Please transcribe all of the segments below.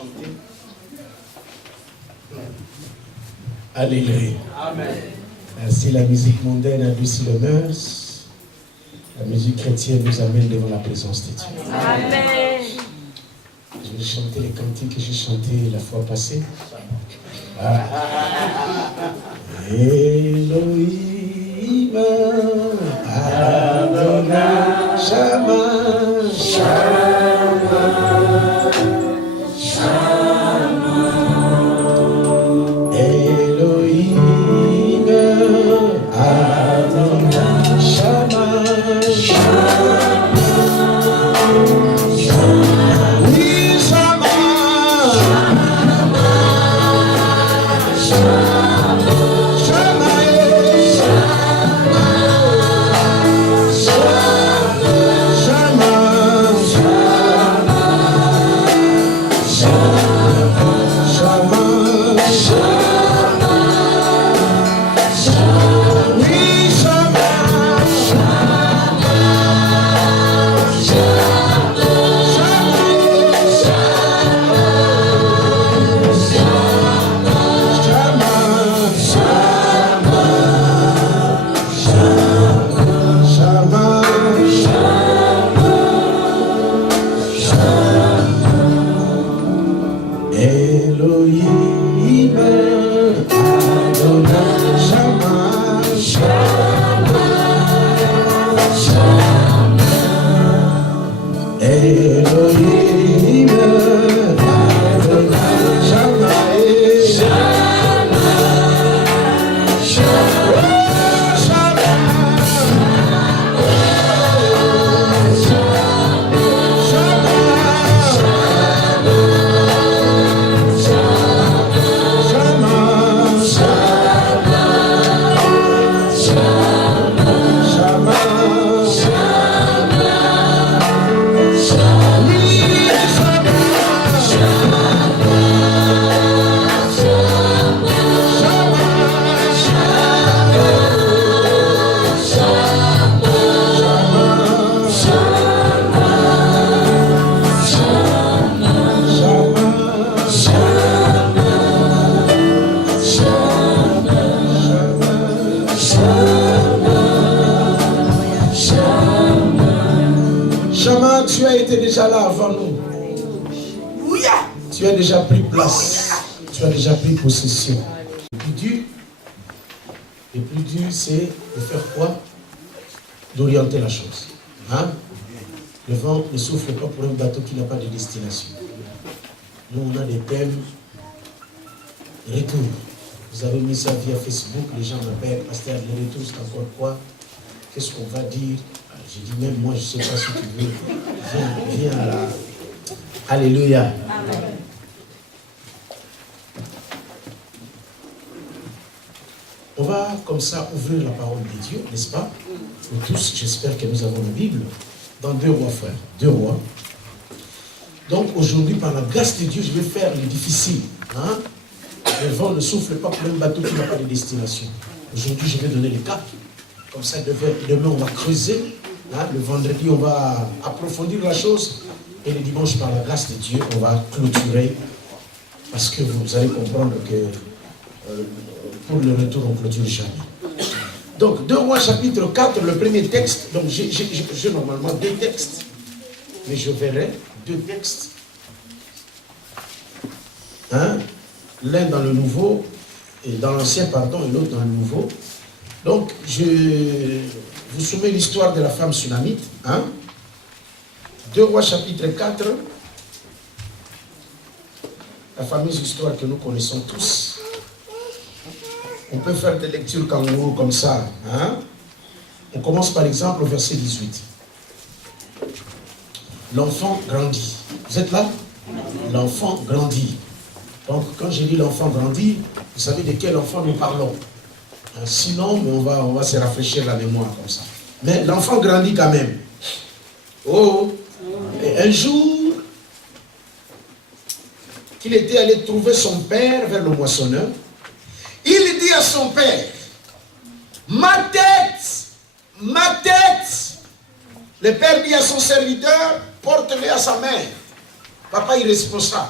chanter. Alléluia. Amen. Si la musique mondaine adoucit le mœurs, la musique chrétienne nous amène devant la présence de Dieu. Amen. Je vais chanter les cantiques que j'ai chantés la fois passée. Ah. Elohim, Adonai, Shama, Shama, Shama. Elohim, Adonai, Shama, Shama. Déjà là avant nous. Tu as déjà pris place. Tu as déjà pris possession. Le plus dur, c'est de faire quoi? D'orienter la chose. Hein? Le vent ne souffle pas pour un bateau qui n'a pas de destination. Nous, on a des thèmes. Retour. Vous avez mis ça via Facebook. Les gens m'appellent. Pasteur, le retour, c'est encore quoi? Qu'est-ce qu'on va dire? J'ai dit, même moi, je ne sais pas si tu veux. Viens à la... Alléluia. Amen. On va comme ça ouvrir la parole de Dieu, n'est-ce pas? Nous tous, j'espère que nous avons la Bible. Dans 2 Rois, frère. 2 Rois. Donc aujourd'hui, par la grâce de Dieu, je vais faire le difficile. Hein? Le vent ne souffle pas pour un bateau qui n'a pas de destination. Aujourd'hui, je vais donner les cap. Comme ça, demain, on va creuser. Hein? Le vendredi, on va approfondir la chose. Et le dimanche, par la grâce de Dieu, on va clôturer. Parce que vous allez comprendre que pour le retour, on ne clôture jamais. Donc, 2 Rois chapitre 4, le premier texte. Donc, j'ai normalement 2 textes. Mais je verrai 2 textes. Hein? L'un dans le nouveau, et dans l'ancien, pardon, et l'autre dans le nouveau. Donc, je vous soumets l'histoire de la femme sunamite. Hein? 2 Rois chapitre 4. La fameuse histoire que nous connaissons tous. On peut faire des lectures kangourou comme ça. Hein? On commence par exemple au verset 18. L'enfant grandit. Vous êtes là? L'enfant grandit. Donc quand j'ai dit l'enfant grandit, vous savez de quel enfant nous parlons. Sinon, on va se rafraîchir la mémoire comme ça. Mais l'enfant grandit quand même. Oh! Et un jour, qu'il était allé trouver son père vers le moissonneur, il dit à son père, ma tête, le père dit à son serviteur, porte-le à sa mère. Papa irresponsable.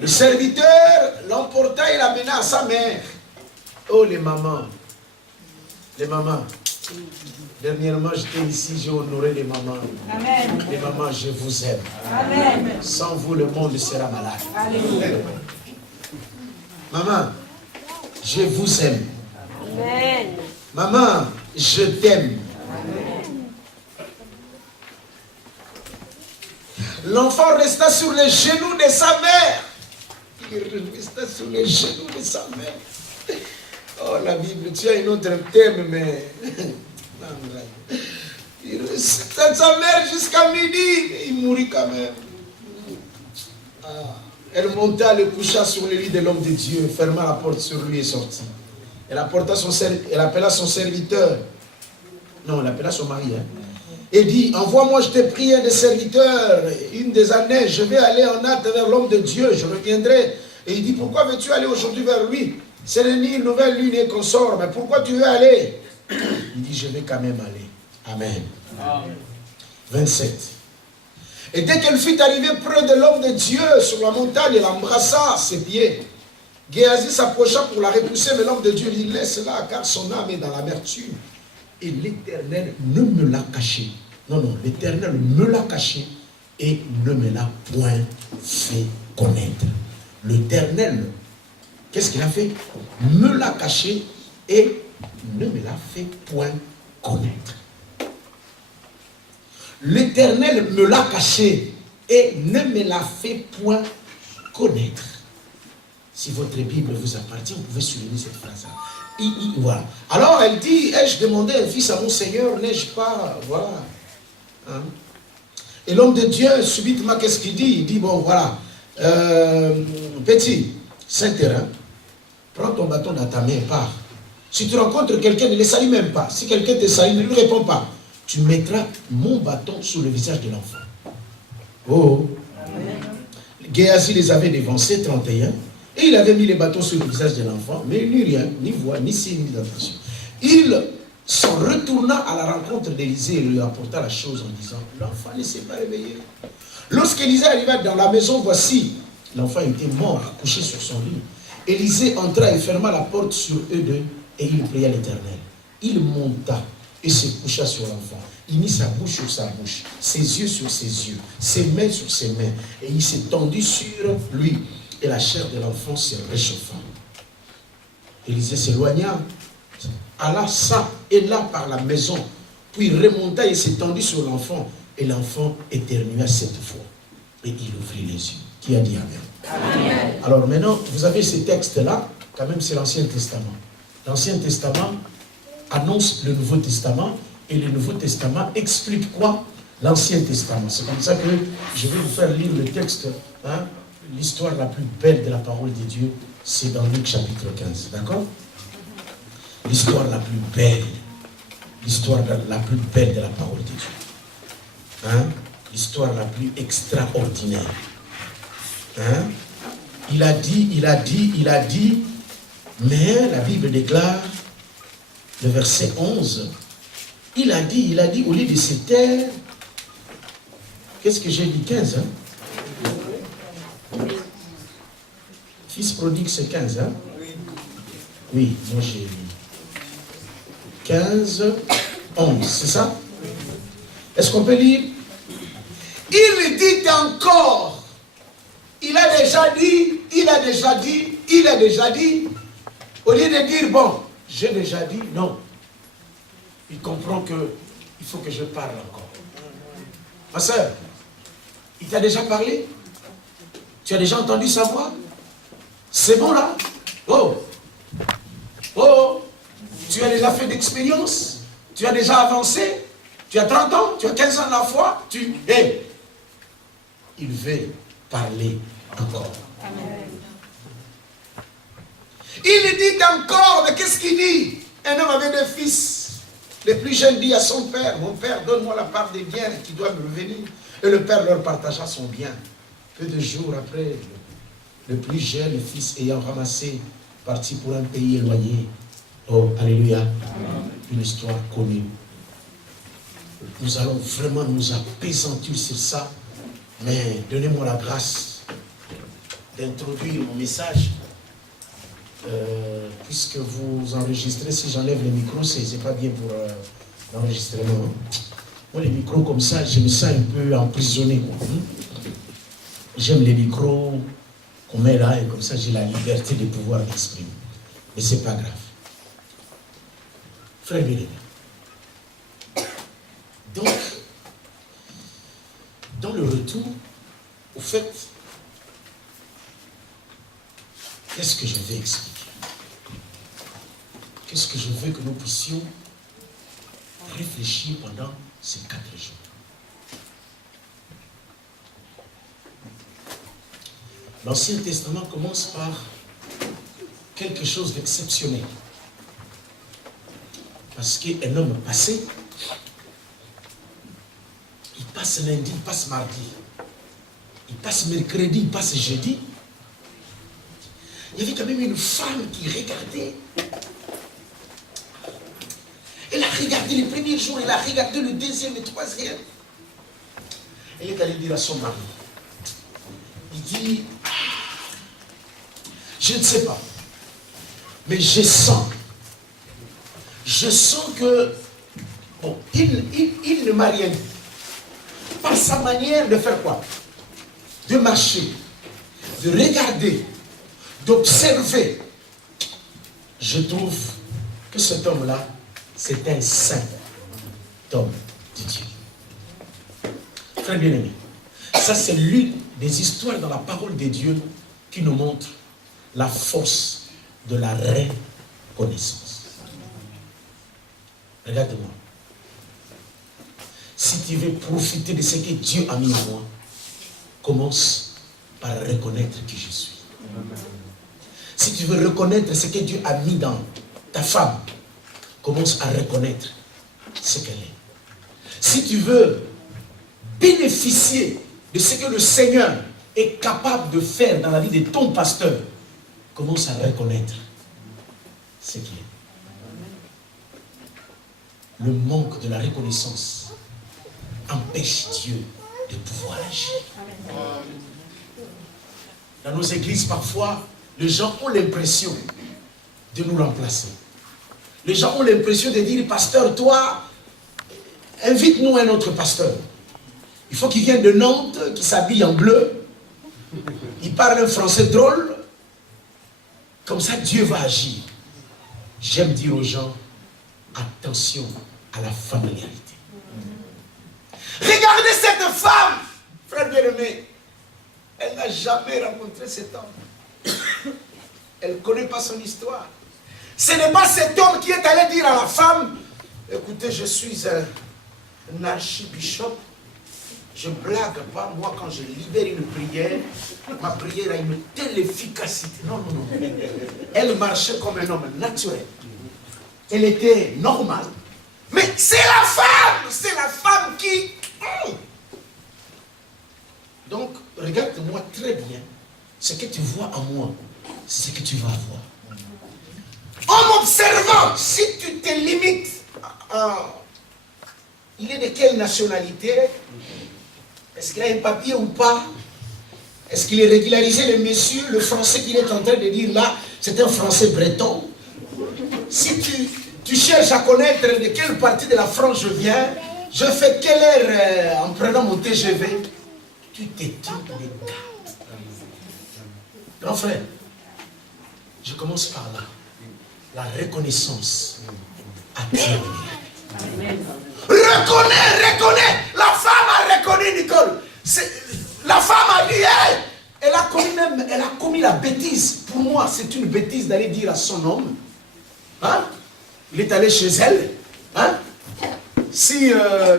Le serviteur l'emporta et l'amena à sa mère. Oh les mamans. Les mamans. Dernièrement, j'étais ici, j'ai honoré les mamans. Amen. Les mamans, je vous aime. Amen. Sans vous, le monde sera malade. Alléluia. Maman, je vous aime. Amen. Maman, je t'aime. L'enfant resta sur les genoux de sa mère. Il resta sur les genoux de sa mère. Oh, la Bible, tu as un autre thème, mais... Il restait sa mère jusqu'à midi. Il mourut quand même. Ah. Elle monta, le coucha sur le lit de l'homme de Dieu, ferma la porte sur lui et sortit. Elle appela son serviteur. Non, elle appela son mari. Et dit, envoie-moi, je te prie, un des serviteurs, une des années, je vais aller en hâte vers l'homme de Dieu, je reviendrai. Et il dit, pourquoi veux-tu aller aujourd'hui vers lui? Ce n'est ni une nouvelle lune ni consort, mais pourquoi tu veux aller? Il dit, je vais quand même aller. Amen. Amen. 27. Et dès qu'elle fut arrivée près de l'homme de Dieu sur la montagne, elle embrassa ses pieds. Géasi s'approcha pour la repousser, mais l'homme de Dieu dit, laisse-la, car son âme est dans l'amertume. Et l'Éternel ne me l'a caché. Non, non, l'Éternel me l'a caché et ne me l'a point fait connaître. L'Éternel, qu'est-ce qu'il a fait? Me l'a caché et ne me l'a fait point connaître. L'Éternel me l'a caché et ne me l'a fait point connaître. Si votre Bible vous appartient, vous pouvez souligner cette phrase-là. Voilà. Alors elle dit, ai-je demandé un fils à mon Seigneur, n'ai-je pas? Voilà. Hein? Et l'homme de Dieu, subitement, qu'est-ce qu'il dit? Il dit, bon, voilà. Petit, Saint-Terrain, prends ton bâton dans ta main et pars. Si tu rencontres quelqu'un, ne le salue même pas. Si quelqu'un te salue, ne lui réponds pas. Tu mettras mon bâton sur le visage de l'enfant. Oh. Géasi les avait dévancés, 31. Et il avait mis les bâtons sur le visage de l'enfant, mais il n'eut rien, ni voix, ni signe, ni d'attention. Il s'en retourna à la rencontre d'Élisée et lui apporta la chose en disant, l'enfant ne s'est pas réveillé. Lorsqu'Élisée arriva dans la maison, voici, l'enfant était mort, couché sur son lit. Élisée entra et ferma la porte sur eux deux, et il pria l'Éternel. Il monta et se coucha sur l'enfant. Il mit sa bouche sur sa bouche, ses yeux sur ses yeux, ses mains sur ses mains, et il s'est tendu sur lui. Et la chair de l'enfant se réchauffa. Élisée s'éloigna, alla ça et là par la maison, puis remonta et s'étendit sur l'enfant, et l'enfant éternua 7 fois. Et il ouvrit les yeux. Qui a dit Amen? Amen. Alors maintenant, vous avez ces textes-là, quand même c'est l'Ancien Testament. L'Ancien Testament annonce le Nouveau Testament, et le Nouveau Testament explique quoi? L'Ancien Testament. C'est comme ça que je vais vous faire lire le texte, hein? L'histoire la plus belle de la parole de Dieu, c'est dans Luc chapitre 15. D'accord? L'histoire la plus belle. L'histoire la plus belle de la parole de Dieu. Hein? L'histoire la plus extraordinaire. Hein? Il a dit, mais la Bible déclare, le verset 11, il a dit, au lieu de se taire, qu'est-ce que j'ai dit? 15, hein? Fils prodigue, c'est 15, hein? Oui, moi j'ai lu. 15, 11, c'est ça? Est-ce qu'on peut lire? Il dit encore. Il a déjà dit. Au lieu de dire, bon, j'ai déjà dit, non. Il comprend qu'il faut que je parle encore. Ma soeur, il t'a déjà parlé? Tu as déjà entendu sa voix? C'est bon là? Oh! Oh! Tu as déjà fait d'expérience? Tu as déjà avancé? Tu as 30 ans? Tu as 15 ans de la foi? Hey! Il veut parler encore. Amen. Il dit encore, mais qu'est-ce qu'il dit? Un homme avait 2 fils. Le plus jeune dit à son père, mon père, donne-moi la part des biens qui doivent me revenir. Et le père leur partagea son bien. Peu de jours après, le plus jeune fils ayant ramassé, parti pour un pays éloigné. Oh, alléluia. Amen. Une histoire connue. Nous allons vraiment nous appesantir sur ça. Mais donnez-moi la grâce d'introduire mon message. Puisque vous enregistrez, si j'enlève les micros, c'est pas bien pour l'enregistrement. Moi, les micros comme ça, je me sens un peu emprisonné. J'aime les micros qu'on met là, et comme ça, j'ai la liberté de pouvoir m'exprimer. Mais c'est pas grave. Frère bien-aimé. Donc, dans le retour, au fait, qu'est-ce que je vais expliquer? Qu'est-ce que je veux que nous puissions réfléchir pendant ces 4 jours? L'Ancien Testament commence par quelque chose d'exceptionnel. Parce qu'un homme passé, il passe lundi, il passe mardi, il passe mercredi, il passe jeudi. Il y avait quand même une femme qui regardait. Elle a regardé le premier jour, elle a regardé le deuxième, le troisième. Elle est allée dire à son mari. Il dit, je ne sais pas, mais je sens que, bon, il ne m'a rien dit. Par sa manière de faire quoi? De marcher, de regarder, d'observer. Je trouve que cet homme-là, c'est un saint homme de Dieu. Frère bien-aimé, ça c'est l'une des histoires dans la parole de Dieu qui nous montre la force de la reconnaissance. Regarde-moi. Si tu veux profiter de ce que Dieu a mis en moi, commence par reconnaître qui je suis. Si tu veux reconnaître ce que Dieu a mis dans ta femme, commence à reconnaître ce qu'elle est. Si tu veux bénéficier de ce que le Seigneur est capable de faire dans la vie de ton pasteur, commence à reconnaître ce qu'il est. Le manque de la reconnaissance empêche Dieu de pouvoir agir. Dans nos églises, parfois, les gens ont l'impression de nous remplacer. Les gens ont l'impression de dire, pasteur, toi, invite-nous un autre pasteur. Il faut qu'il vienne de Nantes, qu'il s'habille en bleu. Il parle un français drôle. Comme ça, Dieu va agir. J'aime dire aux gens, attention à la familiarité. Regardez cette femme, frère bien-aimé. Elle n'a jamais rencontré cet homme. Elle ne connaît pas son histoire. Ce n'est pas cet homme qui est allé dire à la femme, écoutez, je suis un archibishop, je ne blague pas, moi quand je libère une prière, ma prière a une telle efficacité. Non, non, non. Elle marchait comme un homme naturel. Elle était normale. Mais c'est la femme qui... Donc, regarde-moi très bien. Ce que tu vois en moi, c'est ce que tu vas avoir. En m'observant, si tu te limites à... Il est de quelle nationalité? Est-ce qu'il a un papier ou pas? Est-ce qu'il est régularisé, le monsieur? Le français qu'il est en train de dire là, c'est un français breton. Si tu cherches à connaître de quelle partie de la France je viens, je fais quelle heure en prenant mon TGV, tu t'étonnes des cartes. Grand frère, je commence par là. La reconnaissance à Dieu. Reconnais. La femme a reconnu Nicole. La femme a dit, elle a commis la bêtise. Pour moi, c'est une bêtise d'aller dire à son homme. Hein? Il est allé chez elle. Hein? Si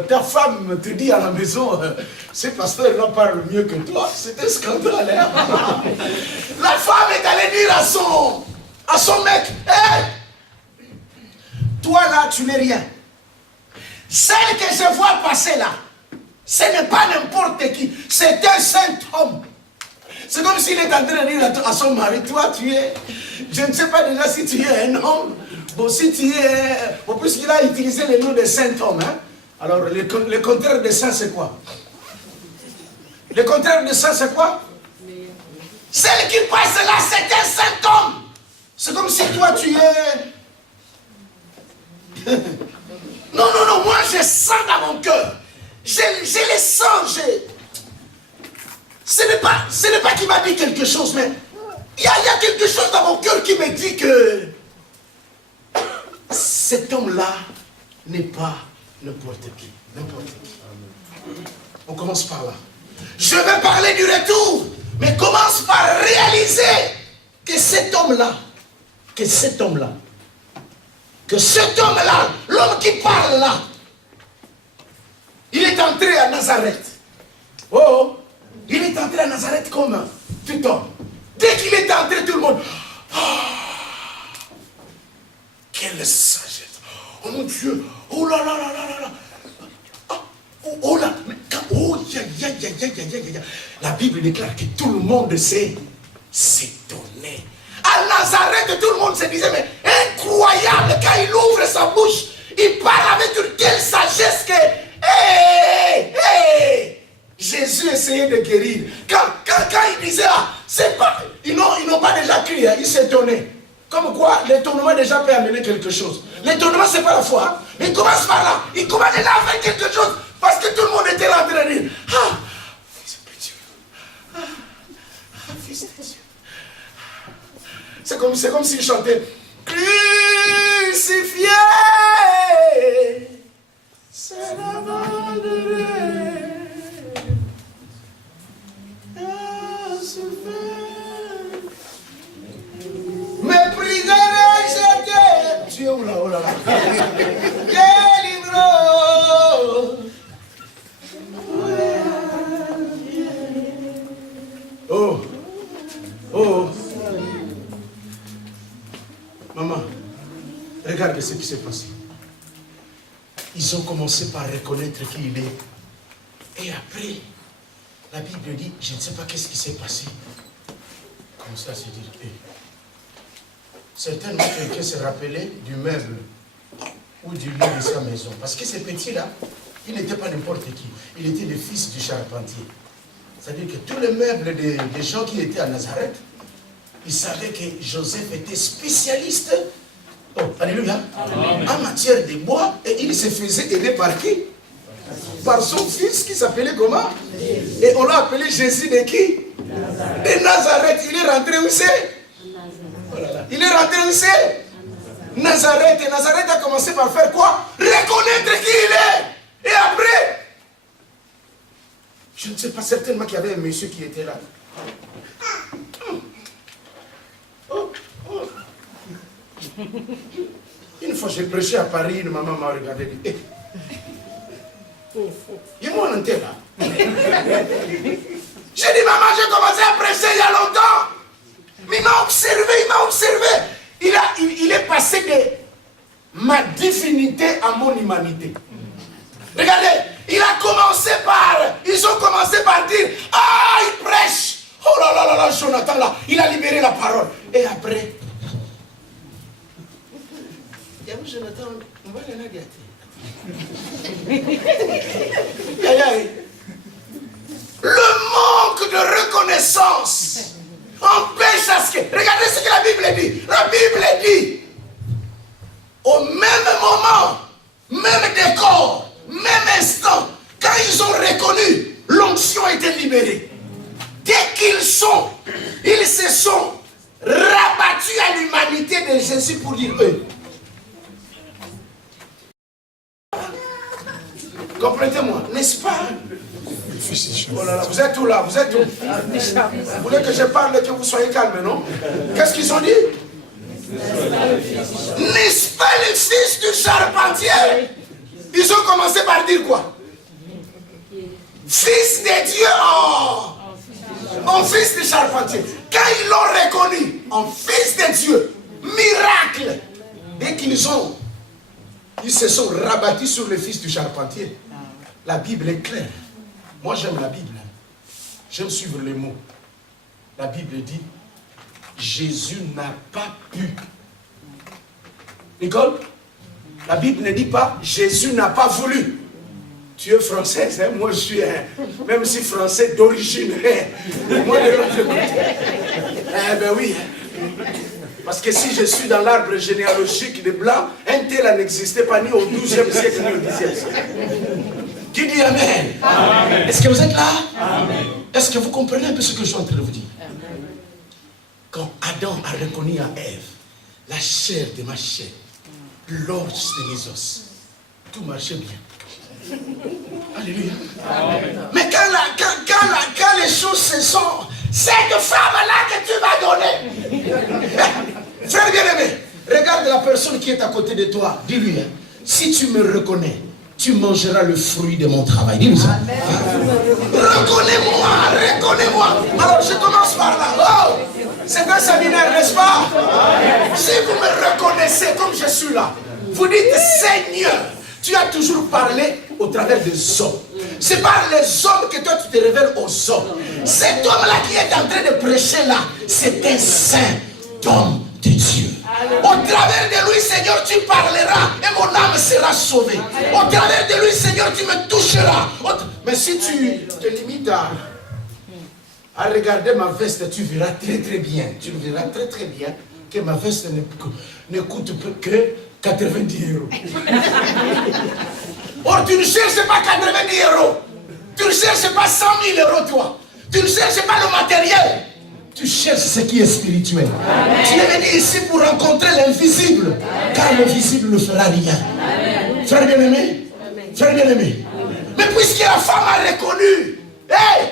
ta femme te dit à la maison, ce pasteur-là parle mieux que toi, c'est un scandale. Hein? La femme est allée dire à son mec, hey, toi là, tu n'es rien. Celle que je vois passer là, ce n'est pas n'importe qui, c'est un saint homme. C'est comme s'il est en train de dire à son mari, toi tu es, je ne sais pas déjà si tu es un homme, bon si tu es, en plus il a utilisé le nom de saint homme. Hein? Alors le contraire de saint c'est quoi? Le contraire de saint c'est quoi? Celle qui passe là, c'est un saint homme. C'est comme si toi tu es... Non, moi je sens dans mon cœur. Je les sens. Ce n'est pas qu'il m'a dit quelque chose, mais il y a quelque chose dans mon cœur qui me dit que cet homme-là n'est pas n'importe qui. On commence par là. Je vais parler du retour, mais commence par réaliser que cet homme-là, l'homme qui parle là, il est entré à Nazareth. Oh, il est entré à Nazareth comme un tout homme. Dès qu'il est entré, tout le monde... quelle sagesse! Oh mon Dieu! Oh là là là là là! Oh là! Oh, la Bible déclare que tout le monde s'étonnait. À Nazareth, tout le monde se disait, mais incroyable, quand il ouvre sa bouche, il parle avec une telle sagesse que... Jésus essayait de guérir. Quand il disait, c'est pas... Ils n'ont pas déjà crié, ils s'étonnaient. Comme quoi, l'étonnement déjà peut amener quelque chose. L'étonnement, c'est pas la foi. Il commence par là. Il commence déjà à faire quelque chose. Parce que tout le monde était là en train de dire, fils de Dieu. Fils de Dieu. C'est comme s'il chantait, crucifié, c'est l'abandonné. Méprisé, rejeté. Dieu, oh là là. Délivre. Oh. Maman, regarde ce qui s'est passé. Ils ont commencé par reconnaître qui il est. Et après, la Bible dit, je ne sais pas qu'est-ce qui s'est passé. Commencer à se dire, certainement quelqu'un se rappelait du meuble ou du lit de sa maison. Parce que ce petit-là, il n'était pas n'importe qui. Il était le fils du charpentier. C'est-à-dire que tous les meubles des gens qui étaient à Nazareth, ils savaient que Joseph était spécialiste, alléluia, en matière de bois, et il se faisait aider par qui? Par son fils qui s'appelait comment? Et on l'a appelé Jésus de qui? De Nazareth. Il est rentré où c'est? Il est rentré où c'est? Nazareth. Et Nazareth a commencé par faire quoi? Reconnaître qui il est. Et après, je ne sais pas, certainement qu'il y avait un monsieur qui était là. Une fois, j'ai prêché à Paris, une maman m'a regardé et dit, il y a moi en tête là. J'ai dit, maman, j'ai commencé à prêcher il y a longtemps. Mais il m'a observé. Il est passé de ma divinité à mon humanité. Regardez, ils ont commencé par dire, il prêche. Oh là là là là, Jonathan là, il a libéré la parole. Et après, Jonathan, on va aller gâter. Le manque de reconnaissance empêche à ce que... Regardez ce que la Bible dit. La Bible dit, au même moment, même décor, même instant, quand ils ont reconnu, l'onction a été libérée. Dès qu'ils se sont rabattus à l'humanité de Jésus pour dire eux. Complétez-moi, n'est-ce pas? Oh là là, vous êtes où là? Vous êtes où? Vous voulez que je parle et que vous soyez calme, non? Qu'est-ce qu'ils ont dit? N'est-ce pas le fils du charpentier? Ils ont commencé par dire quoi? Fils de Dieu, en fils du charpentier. Quand ils l'ont reconnu en fils de Dieu, miracle, dès qu'ils se sont rabattus sur le fils du charpentier. La Bible est claire. Moi, j'aime la Bible. J'aime suivre les mots. La Bible dit, Jésus n'a pas pu. Nicole, la Bible ne dit pas, Jésus n'a pas voulu. Tu es française, hein? Moi je suis, même si français d'origine. Moi, eh ben oui. Parce que si je suis dans l'arbre généalogique des Blancs, un tel n'existait pas ni au XIIe siècle ni au Xe siècle. Qui dit Amen? Amen. Est-ce que vous êtes là? Amen. Est-ce que vous comprenez un peu ce que je suis en train de vous dire? Amen. Quand Adam a reconnu à Ève, la chair de ma chair, l'os de mes os, tout marchait bien. Alléluia. Amen. Mais quand les choses se sont, cette femme-là que tu m'as donnée. Frère bien-aimé, regarde la personne qui est à côté de toi. Dis-lui, si tu me reconnais, tu mangeras le fruit de mon travail. Dis-lui ça. Reconnais-moi, reconnais-moi. Alors je commence par là. Oh, c'est un séminaire, n'est-ce pas? Si vous me reconnaissez comme je suis là, vous dites Seigneur, tu as toujours parlé au travers des hommes. C'est par les hommes que toi tu te révèles aux hommes. Cet homme-là qui est en train de prêcher là, c'est un saint homme de Dieu. Au travers de lui, Seigneur, tu parleras et mon âme sera sauvée. Au travers de lui, Seigneur, tu me toucheras. Mais si tu te limites à regarder ma veste, tu verras très très bien. Tu verras très très bien que ma veste ne coûte que 90 €. Or, tu ne cherches pas 90 €. Tu ne cherches pas 100 000 € toi. Tu ne cherches pas le matériel. Tu cherches ce qui est spirituel. Amen. Tu es venu ici pour rencontrer l'invisible. Car l'invisible ne fera rien. Amen. Frère bien-aimé. Frère bien-aimé. Mais puisque la femme a reconnu, hey,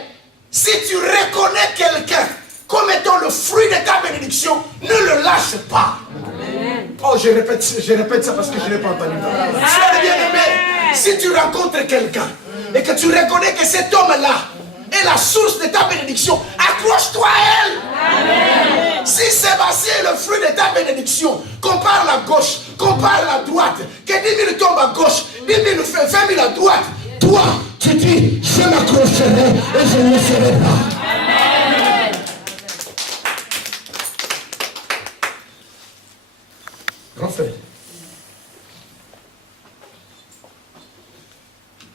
si tu reconnais quelqu'un comme étant le fruit de ta bénédiction, ne le lâche pas. Amen. Oh, je répète ça parce que je n'ai pas entendu. Frère bien-aimé, si tu rencontres quelqu'un et que tu reconnais que cet homme-là est la source de ta bénédiction, accroche-toi à elle. Amen. Si Sébastien est le fruit de ta bénédiction, qu'on parle à gauche, qu'on parle à droite, que 10 000 tombent à gauche, 10 000 fait 20 000 à droite, toi, tu dis, je m'accrocherai et je ne le ferai pas. Amen. Grand frère,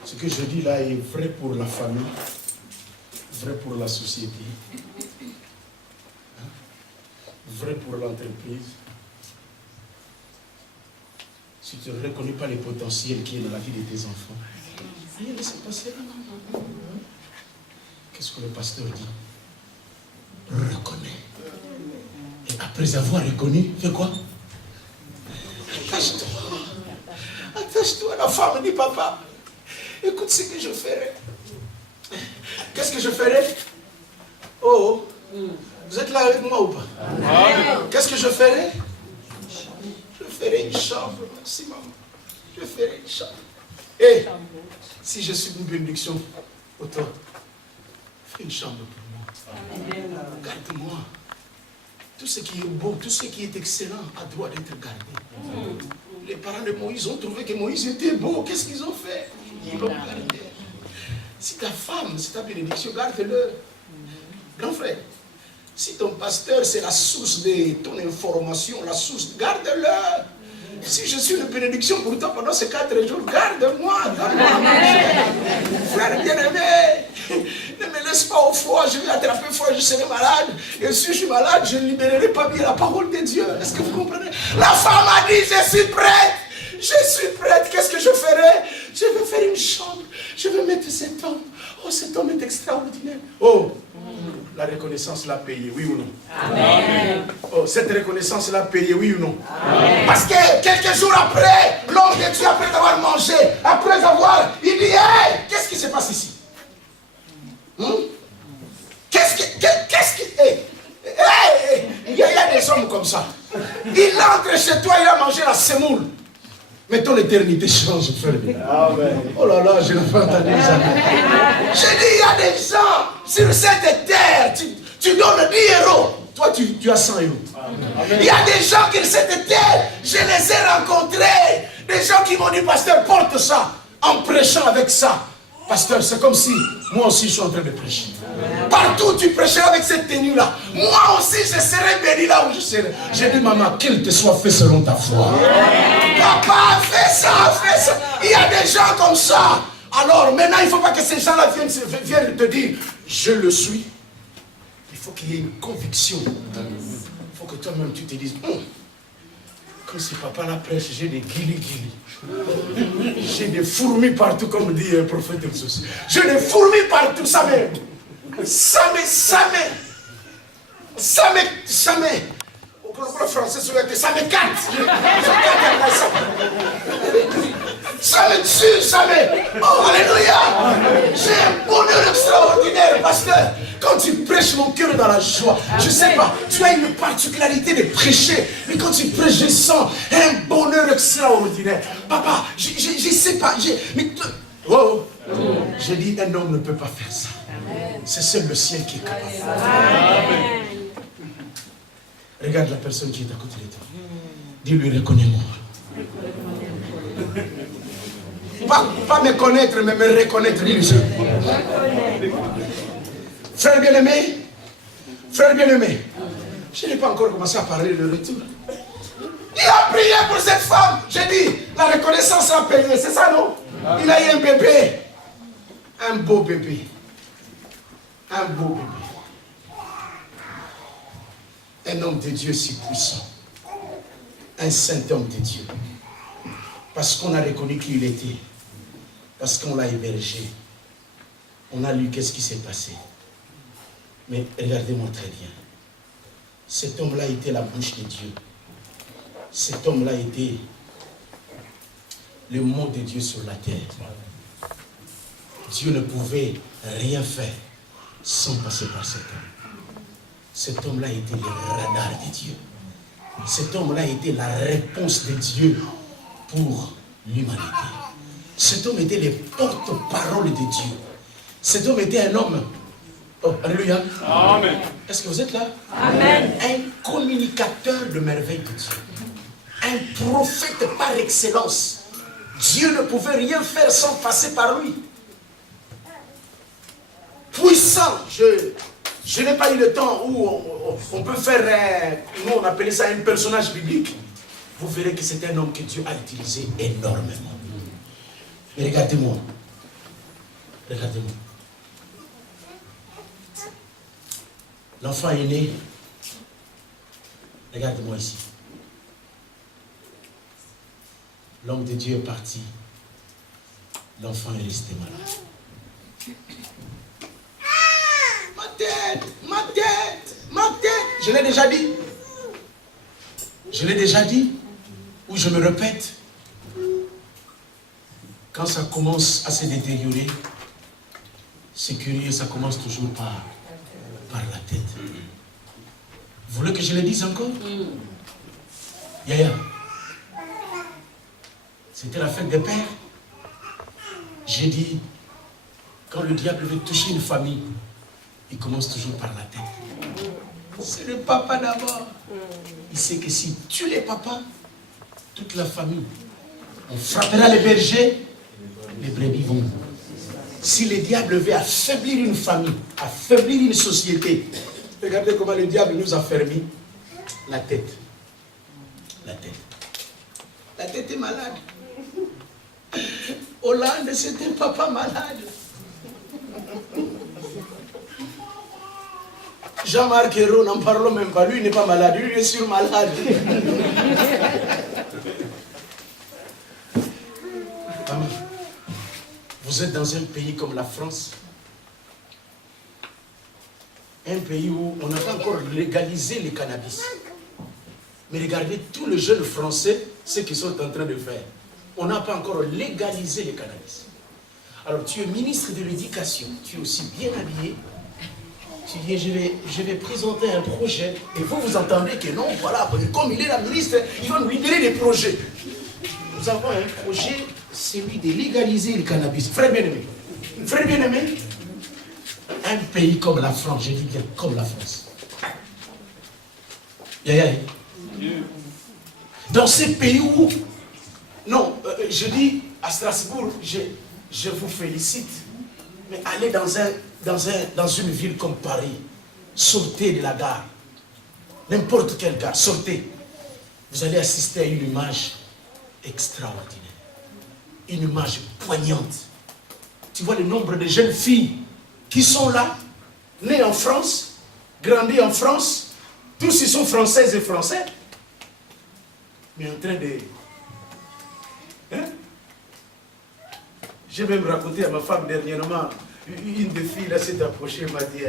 ce que je dis là est vrai pour la famille, vrai pour la société, vrai pour l'entreprise. Si tu ne reconnais pas le potentiel qui est dans la vie de tes enfants, rien ne se passera. Qu'est-ce que le pasteur dit? Reconnais. Et après avoir reconnu, fais quoi? Attache-toi. Attache-toi. La femme dit, papa, écoute ce que je ferai. Qu'est-ce que je ferai? Oh, vous êtes là avec moi ou pas? Qu'est-ce que je ferai? Je ferai une chambre, merci maman. Je ferai une chambre. Et si je suis une bénédiction pour toi, fais une chambre pour moi. Garde-moi. Tout ce qui est beau, tout ce qui est excellent a droit d'être gardé. Les parents de Moïse ont trouvé que Moïse était beau. Qu'est-ce qu'ils ont fait? Ils l'ont gardé. Si ta femme, si ta bénédiction, garde-le. Grand frère, si ton pasteur, c'est la source de ton information, la source, garde-le. Si je suis une bénédiction pour toi pendant ces 4 jours, garde-moi, donne-moi à manger. Frère bien-aimé, ne me laisse pas au froid, je vais attraper froid, je serai malade. Et si je suis malade, je ne libérerai pas bien la parole de Dieu. Est-ce que vous comprenez? La femme a dit, je suis prête. Je suis prête, qu'est-ce que je ferai? Je vais faire une chambre, je vais mettre cet homme. Oh, cet homme est extraordinaire. Oh, la reconnaissance l'a payé, oui ou non? Amen. Oh, cette reconnaissance l'a payé, oui ou non? Amen. Parce que quelques jours après, l'homme de Dieu, après avoir mangé, après avoir, il dit, hey, qu'est-ce qui se passe ici? Qu'est-ce qui... Hey, il y a des hommes comme ça. Il entre chez toi, il a mangé la semoule. Mais ton éternité change, frère. Amen. Oh là là, je n'ai pas entendu ça. Je dis, il y a des gens sur cette terre, tu donnes 10 €. Toi, tu as 100 €. Amen. Il y a des gens qui, cette terre, je les ai rencontrés. Des gens qui m'ont dit, pasteur, porte ça. En prêchant avec ça. Pasteur, c'est comme si moi aussi je suis en train de prêcher. Amen. Partout tu prêcheras avec cette tenue-là. Moi aussi je serai béni là où je serai. J'ai dit, maman, qu'il te soit fait selon ta foi. Amen. Papa, fais ça, fais ça. Il y a des gens comme ça. Alors maintenant, il ne faut pas que ces gens-là viennent te dire, je le suis. Il faut qu'il y ait une conviction. Il faut que toi-même tu te dises, quand ce papa-là prêche, j'ai des guili-guili. J'ai des fourmis partout, comme dit le prophète Exos. J'ai des fourmis partout, ça m'est. Au français, ça me carte. Ça me tue, ça me... Oh, alléluia. J'ai un bonheur extraordinaire parce que quand tu prêches, mon cœur est dans la joie. Je ne sais pas, tu as une particularité de prêcher. Mais quand tu prêches, je sens un bonheur extraordinaire. Papa, je ne sais pas. Mais je dis, un homme ne peut pas faire ça. C'est seul le ciel qui est capable. Amen. Regarde la personne qui est à côté de toi. Dis-lui, reconnais-moi. Pas me connaître, mais me reconnaître. Dis-lui ça. Frère bien-aimé, je n'ai pas encore commencé à parler de retour. Il a prié pour cette femme. J'ai dit, la reconnaissance a payé, c'est ça non? Il a eu un bébé. Un beau bébé. Un beau bébé. Un homme de Dieu si puissant. Un saint homme de Dieu. Parce qu'on a reconnu qui il était. Parce qu'on l'a hébergé. On a lu qu'est-ce qui s'est passé. Mais regardez-moi très bien. Cet homme-là était la bouche de Dieu. Cet homme-là était le mot de Dieu sur la terre. Dieu ne pouvait rien faire sans passer par cet homme. Cet homme-là était le radar de Dieu. Cet homme-là était la réponse de Dieu pour l'humanité. Cet homme était le porte-parole de Dieu. Cet homme était un homme. Oh, alléluia. Amen. Est-ce que vous êtes là? Amen. Un communicateur de merveilles de Dieu. Un prophète par excellence. Dieu ne pouvait rien faire sans passer par lui. Puissant. Je n'ai pas eu le temps où on peut faire, nous on appelait ça un personnage biblique. Vous verrez que c'est un homme que Dieu a utilisé énormément. Mais regardez-moi. Regardez-moi. L'enfant est né. Regardez-moi ici. L'homme de Dieu est parti. L'enfant est resté malade. Ma tête. Je l'ai déjà dit. Ou je me répète. Quand ça commence à se détériorer, c'est curieux, ça commence toujours par la tête. Vous voulez que je le dise encore? Yaya. C'était la fête des pères. J'ai dit, quand le diable veut toucher une famille, il commence toujours par la tête. C'est le papa d'abord. Il sait que s'il tue les papas, toute la famille, on frappera les bergers, les brebis vont. Si le diable veut affaiblir une famille, affaiblir une société, regardez comment le diable nous a fermé la tête. La tête. La tête est malade. Hollande, c'était un papa malade. Jean-Marc Ayrault, n'en parlons même pas. Lui, il n'est pas malade. Lui, il est sûr malade. Vous êtes dans un pays comme la France. Un pays où on n'a pas encore légalisé le cannabis. Mais regardez tous les jeunes Français, ce qu'ils sont en train de faire. On n'a pas encore légalisé le cannabis. Alors tu es ministre de l'éducation, tu es aussi bien habillé. Tu dis, je vais présenter un projet. Et vous entendez que non, voilà, comme il est la ministre, il va nous libérer des projets. Nous avons un projet, celui de légaliser le cannabis. Frère bien-aimé, un pays comme la France, je dis bien comme la France. Dans ces pays où, non, je dis à Strasbourg, je vous félicite, mais allez dans une ville comme Paris, sortez de la gare, n'importe quelle gare, sortez, vous allez assister à une image extraordinaire, une image poignante. tu vois le nombre de jeunes filles qui sont là, nées en France, grandies en France, tous ils sont françaises et français, mais en train de... Hein? J'ai même raconté à ma femme dernièrement, une des filles là s'est approchée et m'a dit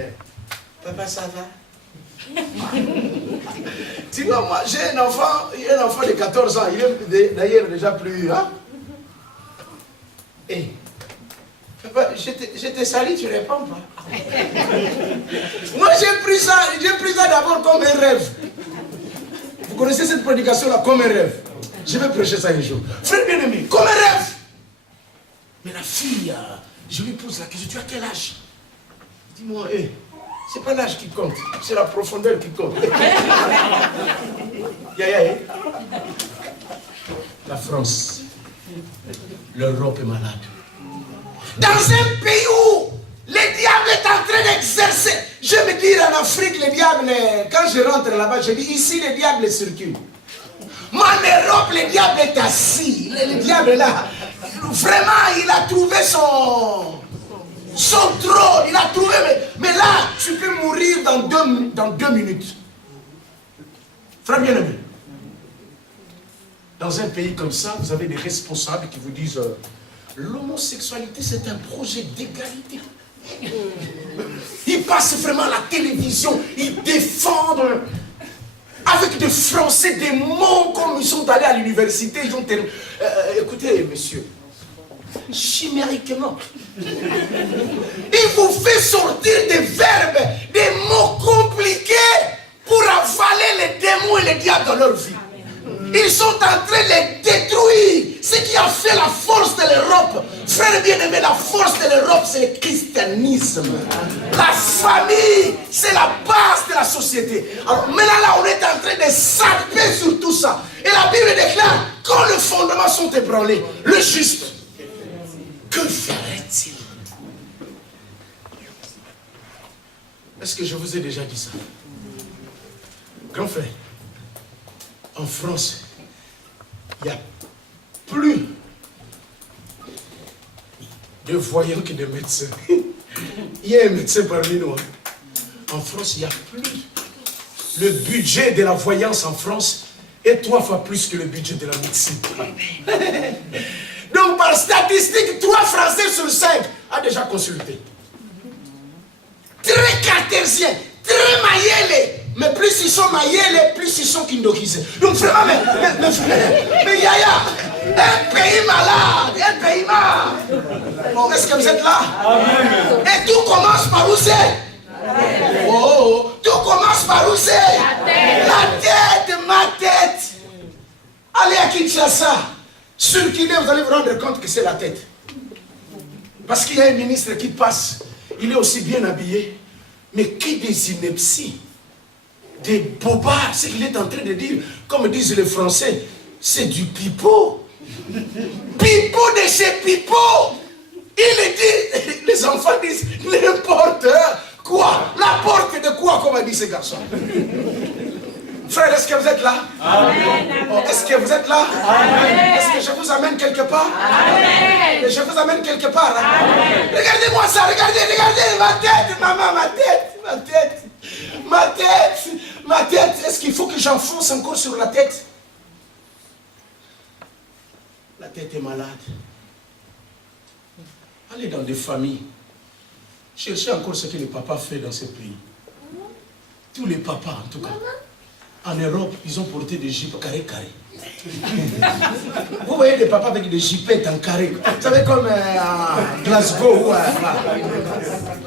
papa, ça va? Tu vois, moi j'ai un enfant de 14 ans, il est d'ailleurs déjà plus. Hein? Et papa, je te salue, tu réponds pas. Moi j'ai pris ça d'abord comme un rêve. Vous connaissez cette prédication là comme un rêve. Je vais prêcher ça un jour. Frère bien-aimé, comme un rêve. Mais la fille, je lui pose la question, tu as quel âge? Dis-moi, c'est pas l'âge qui compte, c'est la profondeur qui compte. La France, l'Europe est malade. Dans un pays où le diable est en train d'exercer, je vais me dire en Afrique, le diable, quand je rentre là-bas, je dis ici le diable circule. Mais en Europe, le diable est assis. Le diable là, vraiment, il a trouvé son trône. Il a trouvé, mais là, tu peux mourir dans deux minutes. Frère bien-aimé, dans un pays comme ça, vous avez des responsables qui vous disent l'homosexualité, c'est un projet d'égalité. Ils passent vraiment à la télévision, ils défendent avec des Français, des mots comme ils sont allés à l'université. Ils ont écoutez, monsieur, chimériquement, il vous fait sortir des verbes, des mots compliqués pour avaler les démons et les diables dans leur vie. Ils sont en train de les détruire. Ce qui a fait la force de l'Europe, frère bien-aimé, la force de l'Europe, c'est le christianisme. La famille, c'est la base de la société. Alors maintenant là, on est en train de s'appuyer sur tout ça. Et la Bible déclare, quand les fondements sont ébranlés, le juste, que ferait-il? Est-ce que je vous ai déjà dit ça? Grand frère, en France, il n'y a plus de voyants que de médecins. Il y a un médecin parmi nous. En France, il n'y a plus. Le budget de la voyance en France est 3 fois plus que le budget de la médecine. Donc, par statistique, 3 Français sur 5 a déjà consulté. Très cartésien, très maillé. Mais plus ils sont maillés, plus ils sont kindorisés. Donc vraiment, mais Yaya, un pays malade, un pays malade. Bon, est-ce que vous êtes là? Amen. Et tout commence par où c'est? Oh, tout commence par où c'est? La tête, ma tête. Allez à Kinshasa, circulez, vous allez vous rendre compte que c'est la tête. Parce qu'il y a un ministre qui passe, il est aussi bien habillé, mais qui des inepties, des bobards, ce qu'il est en train de dire, comme disent les Français, c'est du pipeau. Pipeau de chez pipeau. Il dit, les enfants disent, n'importe quoi. La porte de quoi, comme a dit ce garçon. Frère, est-ce que vous êtes là? Amen. Oh, est-ce que vous êtes là? Amen. Est-ce que je vous amène quelque part? Amen. Je vous amène quelque part. Hein? Regardez-moi ça, regardez ma tête, maman, ma tête. Est-ce qu'il faut que j'enfonce encore sur la tête? La tête est malade. Allez dans des familles. Cherchez encore ce que les papas font dans ce pays. Tous les papas, en tout cas. En Europe, ils ont porté des jupes carré. Vous voyez des papas avec des jipettes en carré. Vous savez, comme à Glasgow ou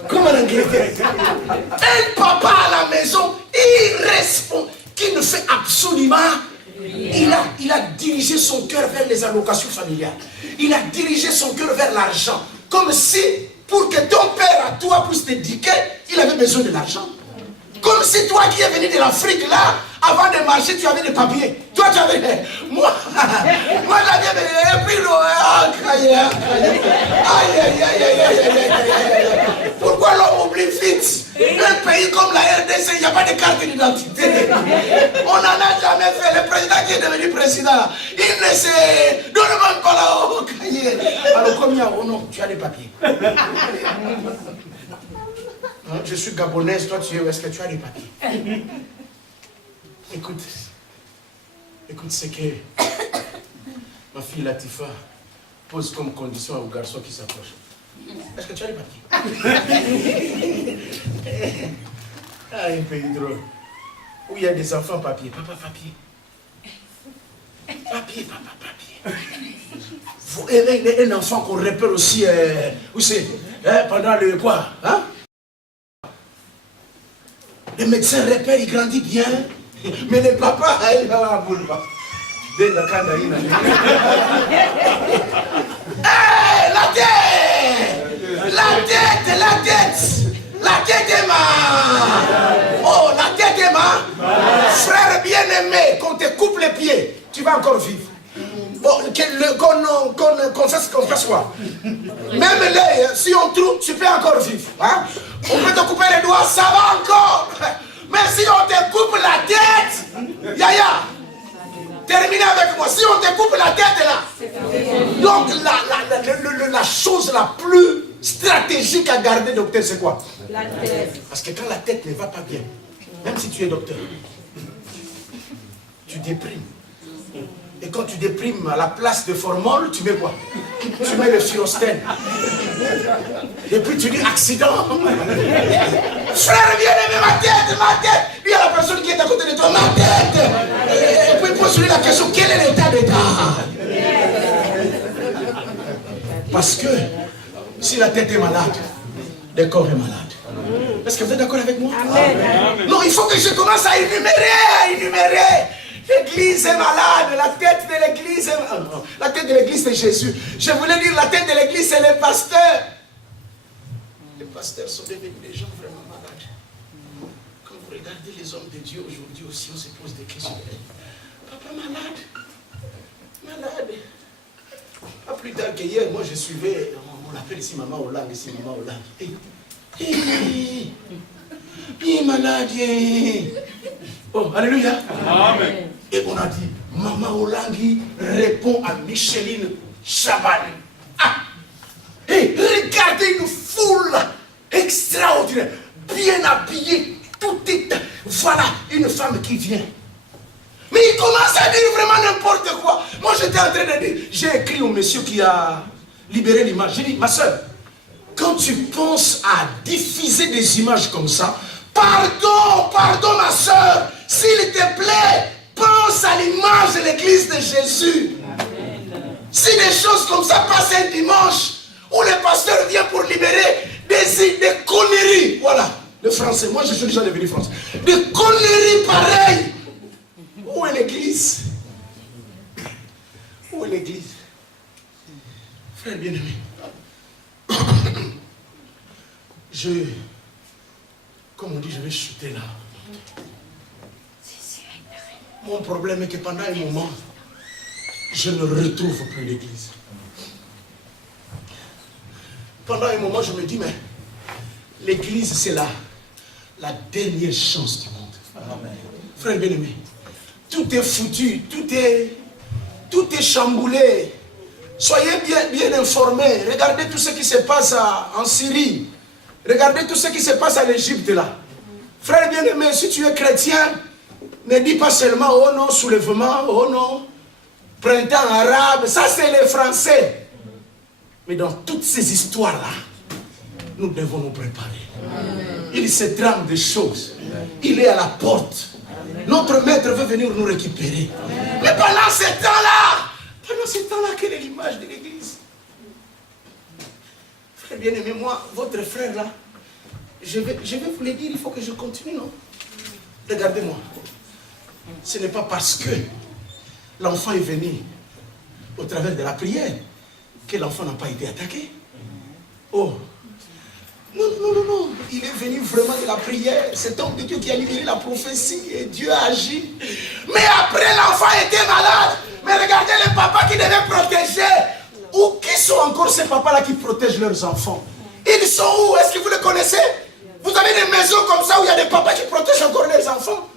comme en Angleterre. Un papa à la maison, qui ne fait absolument... Il a dirigé son cœur vers les allocations familiales. Il a dirigé son cœur vers l'argent. Comme si, pour que ton père à toi puisse t'éduquer, il avait besoin de l'argent. Comme si toi qui es venu de l'Afrique là, avant de marcher, tu avais des papiers. Toi, tu avais... Moi j'avais... Et puis, pourquoi pourquoi l'homme oublie vite? Un pays comme la RDC, il n'y a pas de carte d'identité. On n'en a jamais fait. Le président qui est devenu président, il ne se donne même pas là au cahier. Alors combien? Oh non, tu as des papiers. Je suis gabonaise, toi tu es où? Est-ce que tu as des papiers? Écoute, c'est que ma fille Latifa pose comme condition aux garçons qui s'approchent. Est-ce que tu as des papiers? Ah, un pays drôle. Où il y a des enfants papier. Papa, papier. Papier, papa, papier. Vous aimez un enfant qu'on repère aussi, où c'est? Pendant le quoi? Hein? Les médecins repèrent, il grandit bien. Mais le papa, il va à la boule. Hey, la tête est ma. Oh, la tête est ma. Frère bien-aimé, qu'on te coupe les pieds, tu vas encore vivre. Bon, qu'on fasse quoi? Même l'œil, si on trouve, tu peux encore vivre. Hein? On peut te couper les doigts, ça va encore. Mais si on te coupe la tête, Yaya, terminez avec moi. Si on te coupe la tête là, donc la chose la plus stratégique à garder, docteur, c'est quoi? La tête. Parce que quand la tête ne va pas bien, même si tu es docteur, tu déprimes. Et quand tu déprimes à la place de formol, tu mets quoi? Tu mets le philostène. Et puis tu dis accident. Frère, viens aimer ma tête. Lui à la personne qui est à côté de toi, ma tête. Et puis pose-lui la question, quel est l'état d'état? Parce que si la tête est malade, le corps est malade. Est-ce que vous êtes d'accord avec moi? Amen. Non, il faut que je commence à énumérer. L'église est malade, la tête de l'église est malade. La tête de l'église c'est Jésus. Je voulais dire la tête de l'église c'est les pasteurs. Les pasteurs sont devenus des gens vraiment malades. Quand vous regardez les hommes de Dieu aujourd'hui aussi, on se pose des questions. Papa malade. Pas plus tard qu'hier, moi je suivais, on l'appelle ici Maman Hollande, Il est malade. Oh, alléluia. Amen. Et on a dit, Maman Olangi répond à Micheline Chaban. Ah! Et regardez une foule extraordinaire, bien habillée, tout est... Voilà, une femme qui vient. Mais il commence à dire vraiment n'importe quoi. Moi j'étais en train de dire, j'ai écrit au monsieur qui a libéré l'image. J'ai dit, ma soeur, quand tu penses à diffuser des images comme ça, pardon ma soeur, s'il te plaît, pense à l'image de l'église de Jésus. Amen. Si des choses comme ça passent un dimanche, où le pasteur vient pour libérer des conneries, voilà, le français, moi je suis déjà devenu français, des conneries pareilles. Où est l'église? Où est l'église? Frère bien-aimé, comme on dit, je vais chuter là. Mon problème est que pendant un moment, je ne retrouve plus l'église. Pendant un moment, je me dis, mais l'église, c'est la dernière chance du monde. Amen. Frère bien-aimé, tout est foutu, tout est chamboulé. Soyez bien informés. Regardez tout ce qui se passe en Syrie. Regardez tout ce qui se passe à l'Égypte là. Frère bien-aimé, si tu es chrétien, ne dis pas seulement oh non, soulèvement, oh non, printemps arabe, ça c'est les Français. Mais dans toutes ces histoires-là, nous devons nous préparer. Amen. Il se trame des choses. Amen. Il est à la porte. Amen. Notre maître veut venir nous récupérer. Amen. Mais pendant ce temps-là, quelle est l'image de l'église? Frère bien-aimé, moi, votre frère là, je vais vous le dire, il faut que je continue, non? Regardez-moi. Ce n'est pas parce que l'enfant est venu au travers de la prière que l'enfant n'a pas été attaqué. Oh, non. Il est venu vraiment de la prière. C'est homme de Dieu qui a libéré la prophétie et Dieu a agi. Mais après, l'enfant était malade. Mais regardez les papas qui devaient protéger. Ou qui sont encore ces papas-là qui protègent leurs enfants? Ils sont où? Est-ce que vous les connaissez? Vous avez des maisons comme ça où il y a des papas qui protègent encore les enfants.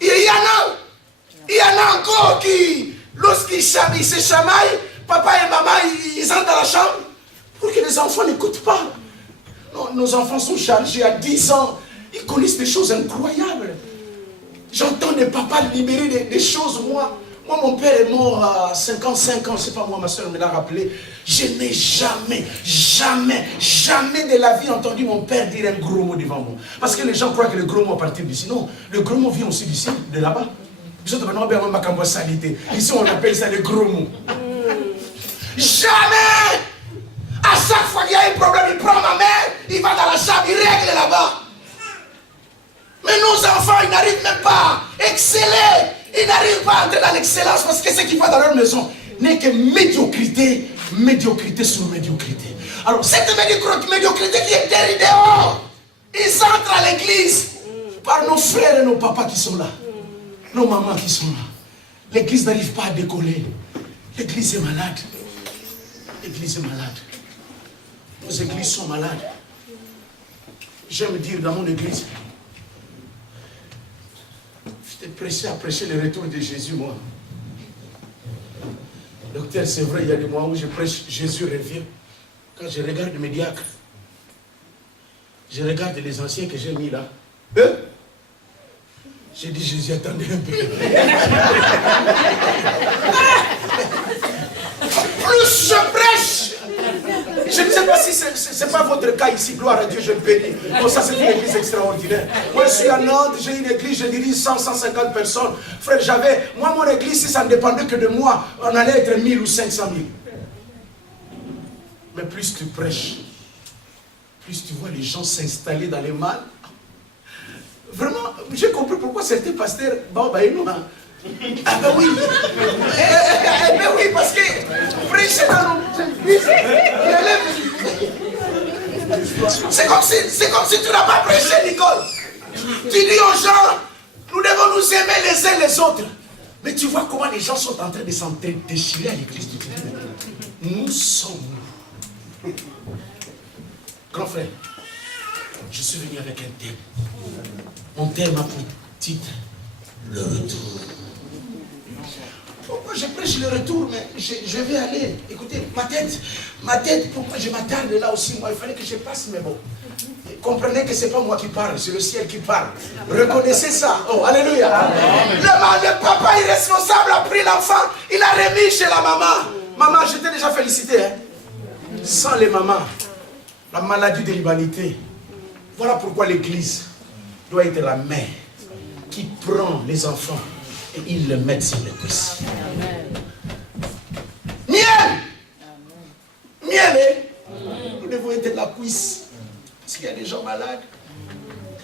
Il y en a encore qui, lorsqu'ils se chamaillent, papa et maman, ils entrent dans la chambre pour que les enfants n'écoutent pas. Non, nos enfants sont chargés à 10 ans. Ils connaissent des choses incroyables. J'entends des papas libérer des choses. Moi, mon père est mort à 55 ans. Je ne sais pas, moi, ma soeur me l'a rappelé. Je n'ai jamais de la vie entendu mon père dire un gros mot devant moi. Parce que les gens croient que le gros mot à partir d'ici. Non, le gros mot vient aussi d'ici, de là-bas. Ici, on appelle ça le gros mot. Jamais! À chaque fois qu'il y a un problème, il prend ma mère, il va dans la chambre, il règle là-bas. Mais nos enfants, ils n'arrivent même pas à exceller. Ils n'arrivent pas à entrer dans l'excellence parce que ce qui va dans leur maison n'est que médiocrité, médiocrité sur médiocrité. Alors, cette médiocrité qui est derrière dehors, ils entrent à l'église par nos frères et nos papas qui sont là, nos mamans qui sont là. L'église n'arrive pas à décoller. L'église est malade. L'église est malade. Nos églises sont malades. J'aime dire dans mon église, j'étais pressé à prêcher le retour de Jésus, moi. Docteur, c'est vrai, il y a des mois où je prêche Jésus revient. Quand je regarde mes diacres, je regarde les anciens que j'ai mis là. J'ai dit, Jésus, attendez un peu. Plus je prêche, je ne sais pas si ce n'est pas votre cas ici, gloire à Dieu, je le bénis. Bon, ça c'est une église extraordinaire. Moi je suis à Nantes, j'ai une église, je dirige 100-150 personnes. Frère, moi mon église, si ça ne dépendait que de moi, on allait être 1000 ou 500 000. Mais plus tu prêches, plus tu vois les gens s'installer dans les mal. Vraiment, j'ai compris pourquoi certains pasteurs, ah ben oui, oui, parce que prêcher dans nos églises, c'est comme si tu n'as pas prêché, Nicole. Tu dis aux gens, nous devons nous aimer les uns les autres. Mais tu vois comment les gens sont en train de s'entre-déchirer à l'église du Christ. Nous sommes nous. Grand frère, je suis venu avec un thème. Mon thème a pour titre le retour. Pourquoi je prêche le retour, mais je vais aller. Écoutez, ma tête, pourquoi je m'attarde là aussi, moi, il fallait que je passe, mais bon. Comprenez que ce n'est pas moi qui parle, c'est le ciel qui parle. Reconnaissez ça. Oh, alléluia. Le papa irresponsable a pris l'enfant, il l'a remis chez la maman. Maman, je t'ai déjà félicité. Hein? Sans les mamans, la maladie de l'humanité. Voilà pourquoi l'église doit être la mère qui prend les enfants et ils le mettent sur les cuisses. Miel! Miel, nous devons être la cuisse. Parce qu'il y a des gens malades,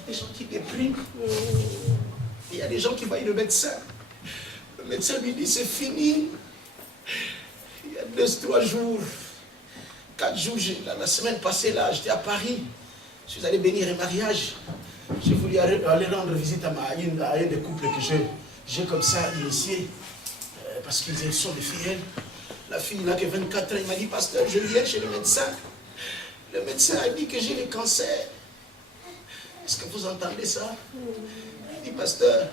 des gens qui dépriment. Il y a des gens qui voient le médecin. Le médecin lui dit c'est fini. Il y a 2-3 jours, 4 jours, la semaine passée là, j'étais à Paris. Je suis allé bénir un mariage. J'ai voulu aller rendre visite à un des couples que j'ai comme ça initié. Parce qu'ils sont des filles. La fille n'a que 24 ans, il m'a dit, pasteur, je viens chez le médecin. Le médecin a dit que j'ai le cancer. Est-ce que vous entendez ça? Il dit, pasteur,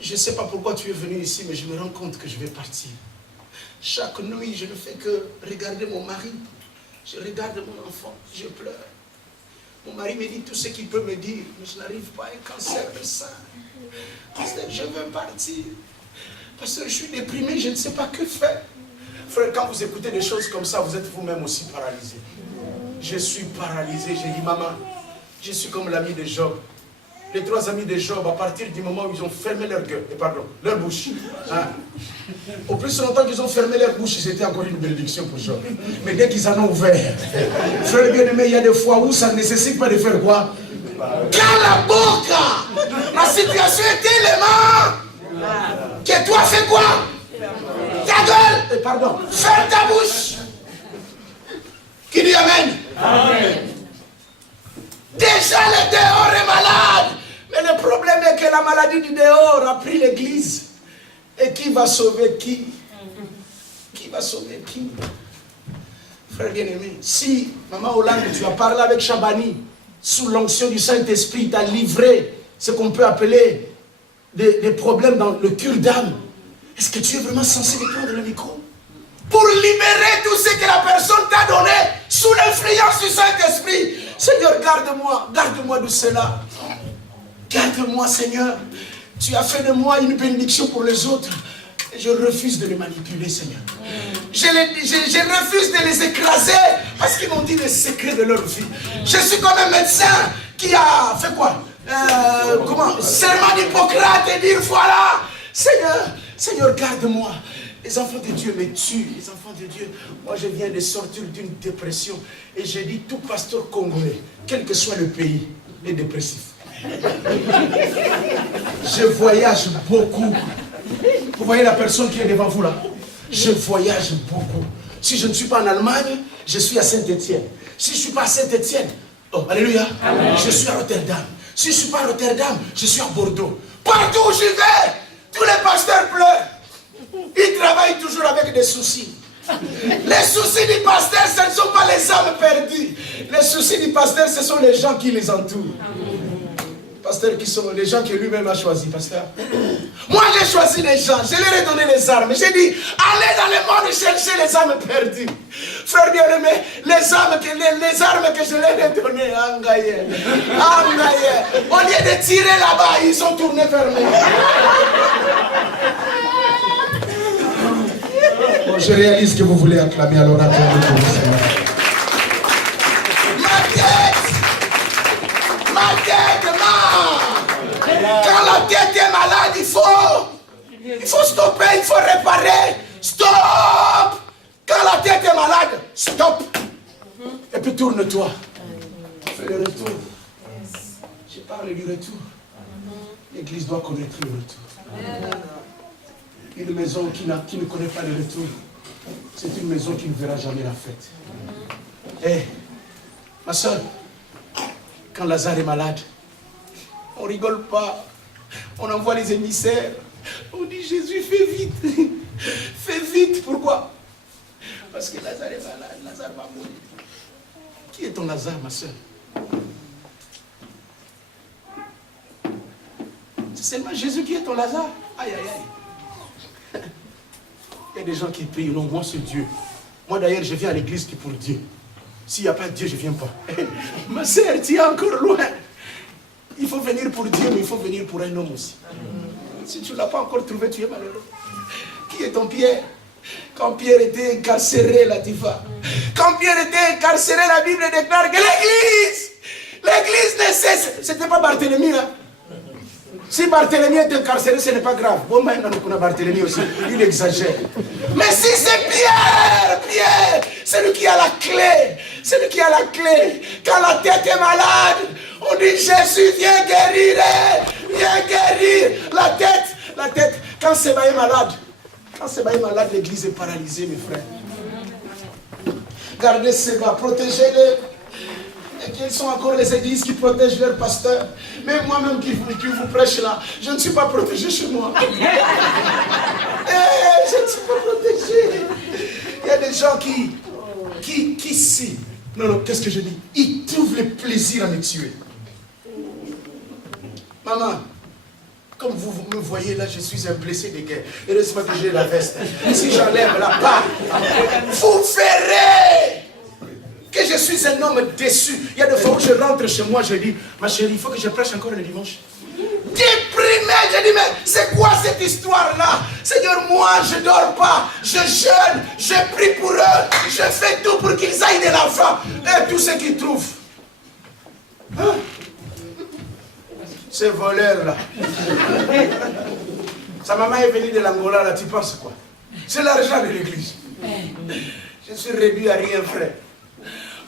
je ne sais pas pourquoi tu es venu ici, mais je me rends compte que je vais partir. Chaque nuit, je ne fais que regarder mon mari. Je regarde mon enfant, je pleure. Mon mari me dit tout ce qu'il peut me dire, mais je n'arrive pas à un cancer de sein. Pasteur, je veux partir. Pasteur, je suis déprimé, je ne sais pas que faire. Frère, quand vous écoutez des choses comme ça, vous êtes vous-même aussi paralysé. Je suis paralysé. J'ai dit, maman, je suis comme l'ami de Job. Les 3 amis de Job, à partir du moment où ils ont fermé leur bouche. Hein? Au plus longtemps qu'ils ont fermé leur bouche, c'était encore une bénédiction pour Job. Mais dès qu'ils en ont ouvert, frère bien-aimé, il y a des fois où ça ne nécessite pas de faire quoi? Cala boca! La situation est tellement que toi fais quoi? Ta gueule! Pardon, ferme ta bouche! Qui dit Amen? Amen. Déjà le dehors est malade. Mais le problème est que la maladie du dehors a pris l'église. Et qui va sauver qui? Qui va sauver qui? Frère bien-aimé, si, Maman Hollande, tu as parlé avec Chabani, sous l'onction du Saint-Esprit, t'a livré ce qu'on peut appeler des problèmes dans le cure d'âme, est-ce que tu es vraiment censé prendre le micro pour libérer tout ce que la personne t'a donné sous l'influence du Saint-Esprit? Seigneur, garde-moi de cela. Garde-moi, Seigneur. Tu as fait de moi une bénédiction pour les autres. Et je refuse de les manipuler, Seigneur. Je refuse de les écraser parce qu'ils m'ont dit les secrets de leur vie. Je suis comme un médecin qui a fait quoi? Serment d'Hippocrate et dire voilà, Seigneur, garde-moi. Les enfants de Dieu me tuent, les enfants de Dieu. Moi, je viens de sortir d'une dépression et j'ai dit tout pasteur congolais, quel que soit le pays, est dépressif. Je voyage beaucoup. Vous voyez la personne qui est devant vous là? Je voyage beaucoup. Si je ne suis pas en Allemagne, je suis à Saint-Étienne. Si je ne suis pas à Saint-Étienne, oh, alléluia, je suis à Rotterdam. Si je ne suis pas à Rotterdam, je suis à Bordeaux. Partout où je vais, tous les pasteurs pleurent. Ils travaillent toujours avec des soucis. Les soucis du pasteur, ce ne sont pas les âmes perdues. Les soucis du pasteur, ce sont les gens qui les entourent. Pasteur, qui sont les gens que lui-même a choisis, pasteur. Moi, j'ai choisi les gens, je leur ai donné les armes. J'ai dit, allez dans le monde chercher les âmes perdues. Frère bien-aimé, les armes que je leur ai données, au lieu de tirer là-bas, ils sont tournés vers moi. Bon, je réalise que vous voulez acclamer à l'orateur de Dieu. Quand la tête est malade, il faut stopper, il faut réparer. Stop! Quand la tête est malade, stop. Et puis tourne-toi. Fais le retour. Je parle du retour. L'église doit connaître le retour. Une maison qui ne connaît pas le retour, c'est une maison qui ne verra jamais la fête. Eh, ma soeur, quand Lazare est malade, on ne rigole pas. On envoie les émissaires. On dit Jésus, fais vite. Fais vite. Pourquoi? Parce que Lazare est malade. Lazare va mourir. Qui est ton Lazare, ma soeur? C'est seulement Jésus qui est ton Lazare. Aïe, aïe, aïe. Il y a des gens qui prient. Non, moi c'est Dieu. Moi d'ailleurs, je viens à l'église qui est pour Dieu. S'il n'y a pas Dieu, je ne viens pas. Ma soeur, tu es encore loin. Il faut venir pour Dieu, mais il faut venir pour un homme aussi. Si tu ne l'as pas encore trouvé, tu es malheureux. Qui est ton Pierre? Quand Pierre était incarcéré, là, tu vas. Quand Pierre était incarcéré, la Bible déclare que l'église ne cesse. Ce n'était pas Barthélemy, là. Si Barthélemy est incarcéré, ce n'est pas grave. Bon, maintenant, on a Barthélemy aussi. Il exagère. Mais si c'est Pierre, c'est lui qui a la clé. C'est lui qui a la clé. Quand la tête est malade, on dit Jésus, viens guérir. Viens guérir. La tête. Quand Séba est malade, l'église est paralysée, mes frères. Gardez Séba, protégez-les. Et quelles sont encore les églises qui protègent leurs pasteurs? Même moi-même qui vous prêche là, je ne suis pas protégé chez moi. Je ne suis pas protégé. Il y a des gens qui si. Non, qu'est-ce que je dis? Ils trouvent le plaisir à me tuer. Maman, comme vous me voyez là, je suis un blessé de guerre. Heureusement que j'ai la veste. Si j'enlève la part, vous verrez que je suis un homme déçu. Il y a des fois où je rentre chez moi, je dis, ma chérie, il faut que je prêche encore le dimanche. Déprimé, je dis, mais c'est quoi cette histoire-là? Seigneur, moi, je ne dors pas, je jeûne, je prie pour eux, je fais tout pour qu'ils aillent de l'enfant. Et tout ce qu'ils trouvent. Hein? Ces voleurs-là. Sa maman est venue de l'Angola, là, tu penses quoi? C'est l'argent de l'église. Je suis réduit à rien, frère.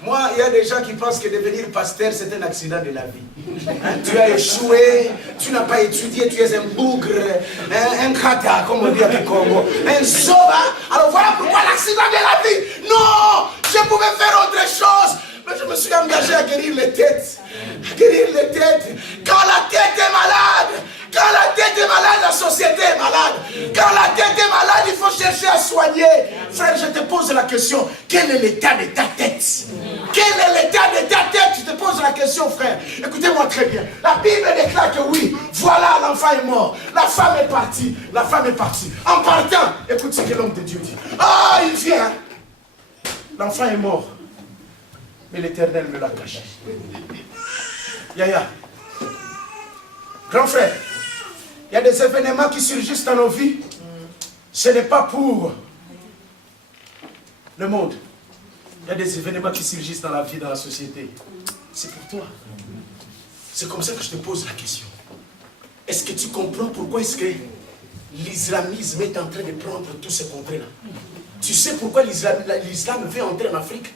Moi, il y a des gens qui pensent que devenir pasteur, c'est un accident de la vie. Hein, tu as échoué, tu n'as pas étudié, tu es un bougre, un kata, comme on dit à Congo, un soba. Alors voilà pourquoi l'accident de la vie. Non, je pouvais faire autre chose. Mais je me suis engagé à guérir les têtes. Guérir les têtes. Quand la tête est malade, la société est malade. Quand la tête est malade, il faut chercher à soigner. accompagner. Frère, je te pose la question, quel est l'état de ta tête? Quel est l'état de ta tête? Je te pose la question, frère. Écoutez-moi très bien. La Bible déclare que oui, voilà, l'enfant est mort. La femme est partie. La femme est partie. En partant, écoute ce que l'homme de Dieu dit. Ah, il vient. L'enfant est mort. Mais l'Éternel me l'a caché. Yaya. Grand frère, il y a des événements qui surgissent dans nos vies. Ce n'est pas pour le monde. Il y a des événements qui surgissent dans la vie, dans la société. C'est pour toi. C'est comme ça que je te pose la question. Est-ce que tu comprends pourquoi est-ce que l'islamisme est en train de prendre tous ces contrées-là? Tu sais pourquoi l'islam veut entrer en Afrique?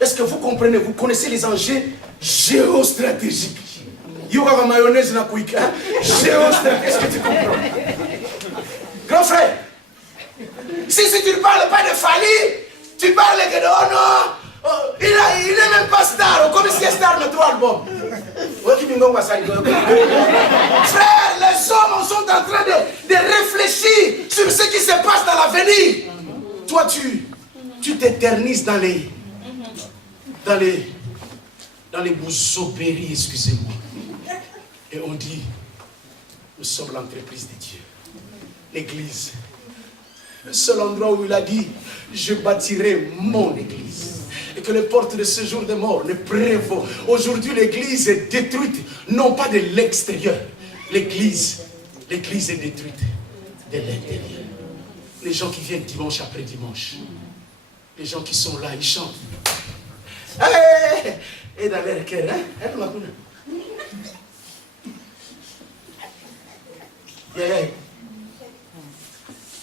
Est-ce que vous comprenez? Vous connaissez les enjeux géostratégiques? Il y aura la mayonnaise dans la couille. Géostratégique, est-ce que tu comprends? Grand frère, si tu ne parles pas de Fali, tu parles que de oh non, il n'est même pas star, comme si star de 3 albums. Frère, les hommes sont en train de réfléchir sur ce qui se passe dans l'avenir. Toi, tu t'éternises dans les boussoperies, excusez-moi. Et on dit, nous sommes l'entreprise de Dieu. L'église. Le seul endroit où il a dit, je bâtirai mon église. Et que les portes de ce jour de mort ne prévaut. Aujourd'hui, l'église est détruite, non pas de l'extérieur. L'église est détruite de l'intérieur. Les gens qui viennent dimanche après dimanche, les gens qui sont là, ils chantent. Et dans leur cœur, hein?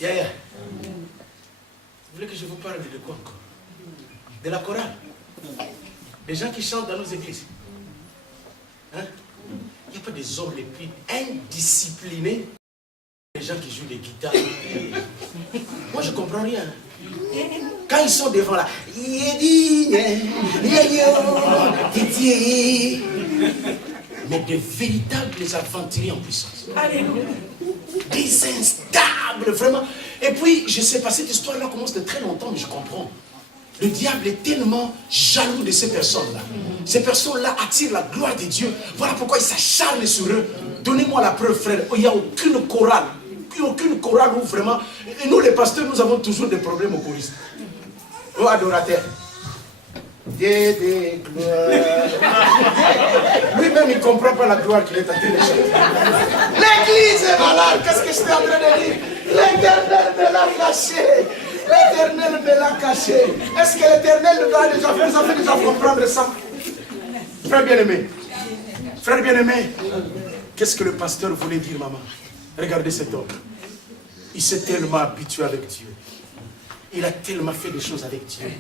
Yaya. Vous voulez que je vous parle de quoi encore? De la chorale. Les gens qui chantent dans nos églises. Hein? Il n'y a pas des hommes les plus indisciplinés. Les gens qui jouent des guitares. Moi, je ne comprends rien. Quand ils sont devant là, mais de véritables aventuriers en puissance. Alléluia. Des instables, vraiment. Et puis, je ne sais pas, cette histoire-là commence de très longtemps, mais je comprends. Le diable est tellement jaloux de ces personnes-là. Ces personnes-là attirent la gloire de Dieu. Voilà pourquoi il s'acharne sur eux. Donnez-moi la preuve, frère. Il n'y a aucune chorale. Aucune chorale où vraiment... Et nous, les pasteurs, nous avons toujours des problèmes aux choristes. Aux adorateurs. Des gloires. Lui-même, il ne comprend pas la gloire qu'il est en train de chanter. L'église est malade. Qu'est-ce que je suis en train de dire? L'Éternel me l'a caché. L'Éternel me l'a caché. Est-ce que l'Éternel nous a fait déjà comprendre ça? Frère bien-aimé. Frère bien-aimé. Qu'est-ce que le pasteur voulait dire, maman? Regardez cet homme. Il s'est tellement habitué avec Dieu. Il a tellement fait des choses avec Dieu.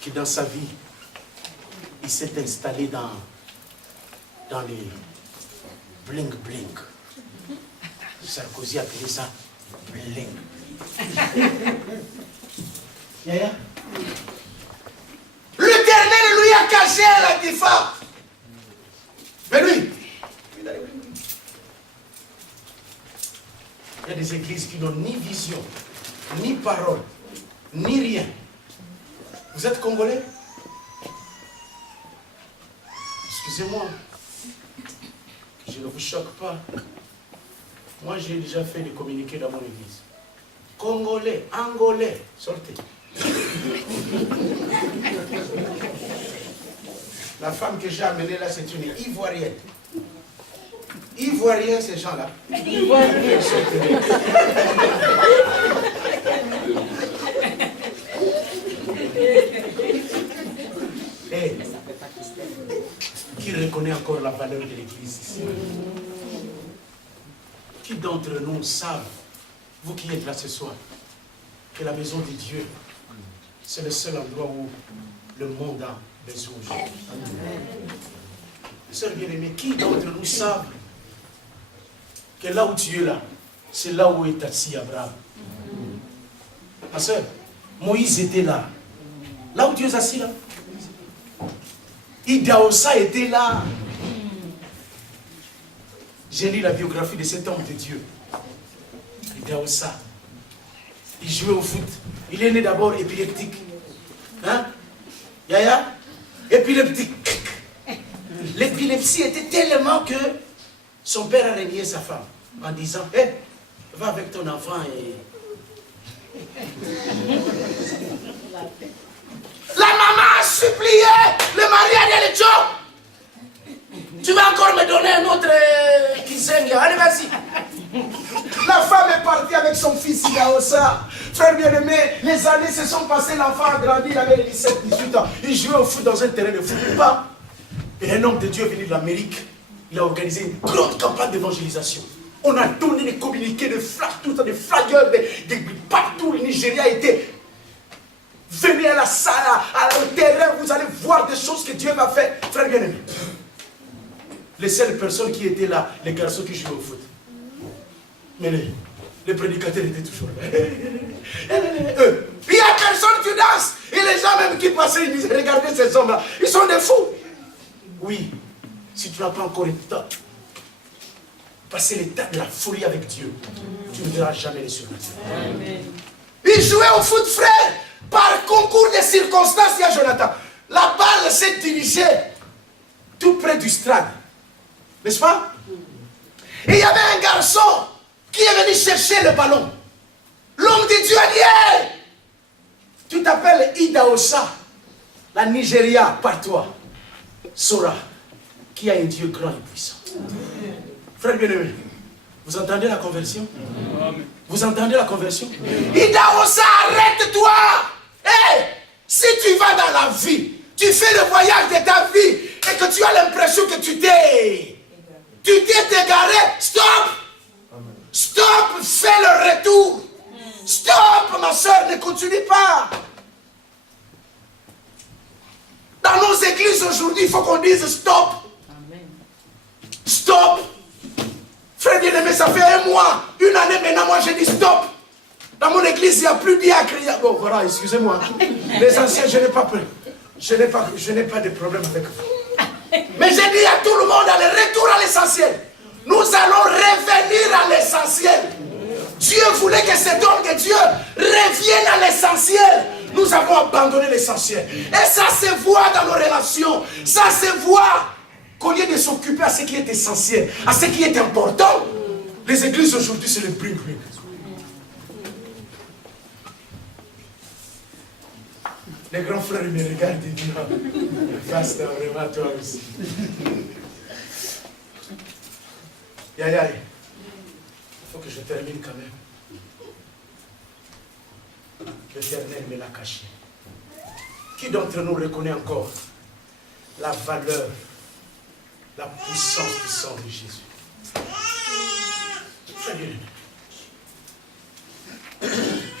Que dans sa vie, il s'est installé dans les bling-bling. Sarkozy appelait ça bling. Yaya? L'Éternel lui a caché la Tifa. Mais lui, il y a des églises qui n'ont ni vision, ni parole, ni rien. Vous êtes Congolais? Excusez-moi, que je ne vous choque pas. Moi, j'ai déjà fait des communiqués dans mon église. Congolais, Angolais, sortez. La femme que j'ai amenée là, c'est une Ivoirienne. Ivoirienne, ces gens-là. Ivoirienne, sortez. Hey, qui reconnaît encore la valeur de l'église ici? Qui d'entre nous savent, vous qui êtes là ce soir, que la maison de Dieu, c'est le seul endroit où le monde a besoin aujourd'hui? Sœur bien-aimée, qui d'entre nous savent que là où tu es là, c'est là où est assis Abraham? Ma sœur, Moïse était là. Là où Dieu est assis là. Idaosa était là. J'ai lu la biographie de cet homme de Dieu. Idaosa. Il jouait au foot. Il est né d'abord épileptique. Hein? Yaya? Épileptique. L'épilepsie était tellement que son père a régné sa femme en disant, hé, va avec ton enfant et... La maman a supplié, le mari a dit, allez, Joe, tu vas encore me donner un autre Kisenga, allez, vas-y. La femme est partie avec son fils Idaosa. Frère bien-aimé, les années se sont passées, l'enfant a grandi, il avait 17-18 ans. Il jouait au foot dans un terrain de foot. Et un homme de Dieu est venu de l'Amérique. Il a organisé une grande campagne d'évangélisation. On a donné des communiqués, des flyers, des flyers, partout. Le Nigeria était... Venez à la salle, au terrain, vous allez voir des choses que Dieu va faire. Frère bien-aimé, les seules personnes qui étaient là, les garçons qui jouaient au foot. Mais les prédicateurs étaient toujours là. Il n'y a personne qui danse. Et les gens même qui passaient, ils disaient, regardez ces hommes-là, ils sont des fous. Oui, si tu n'as pas encore l'état, passer l'état de la folie avec Dieu, tu ne verras jamais les surnaturels. Il jouait au foot, frère. Par concours de circonstances, il y a Jonathan. La balle s'est dirigée tout près du stade. N'est-ce pas? Et il y avait un garçon qui est venu chercher le ballon. L'homme de Dieu a dit, hey, tu t'appelles Idaosa, la Nigeria, par toi, saura qui a un Dieu grand et puissant. Frère bien-aimé, vous entendez la conversion? Vous entendez la conversion? Idaosa, arrête-toi! Hey, si tu vas dans la vie, tu fais le voyage de ta vie et que tu as l'impression que tu t'es égaré, stop! Stop, fais le retour. Stop, ma soeur, ne continue pas. Dans nos églises aujourd'hui, il faut qu'on dise stop. Stop. Frère bien-aimé, ça fait un mois, une année maintenant, moi j'ai dit stop. Dans mon église, il n'y a plus de diacre. Bon, voilà, excusez-moi. Les anciens, je n'ai pas peur. Je n'ai pas de problème avec vous. Mais j'ai dit à tout le monde, allez, retour à l'essentiel. Nous allons revenir à l'essentiel. Dieu voulait que cet homme de Dieu revienne à l'essentiel. Nous avons abandonné l'essentiel. Et ça se voit dans nos relations. Ça se voit qu'au lieu de s'occuper à ce qui est essentiel, à ce qui est important, les églises aujourd'hui, c'est le bring-bring. Les grands frères me regardent et disent, pasteur, vraiment toi aussi. Yaya, il faut que je termine quand même. L'Éternel me l'a caché. Qui d'entre nous reconnaît encore la valeur, la puissance du sang de Jésus?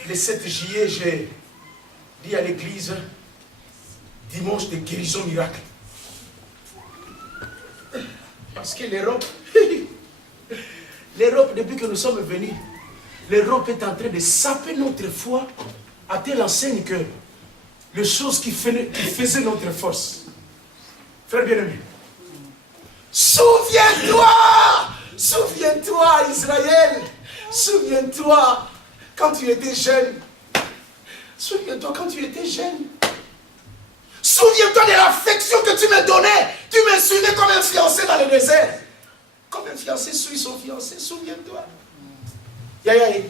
Le 7 juillet, j'ai dit à l'église, dimanche de guérison miracle. Parce que l'Europe, depuis que nous sommes venus, l'Europe est en train de saper notre foi à telle enseigne que les choses qui faisaient notre force. Frère bien-aimé, souviens-toi Israël, souviens-toi quand tu étais jeune. Souviens-toi quand tu étais jeune. Souviens-toi de l'affection que tu me donnais. Tu me suivais comme un fiancé dans le désert. Comme un fiancé suit son fiancé, souviens-toi. Yaya,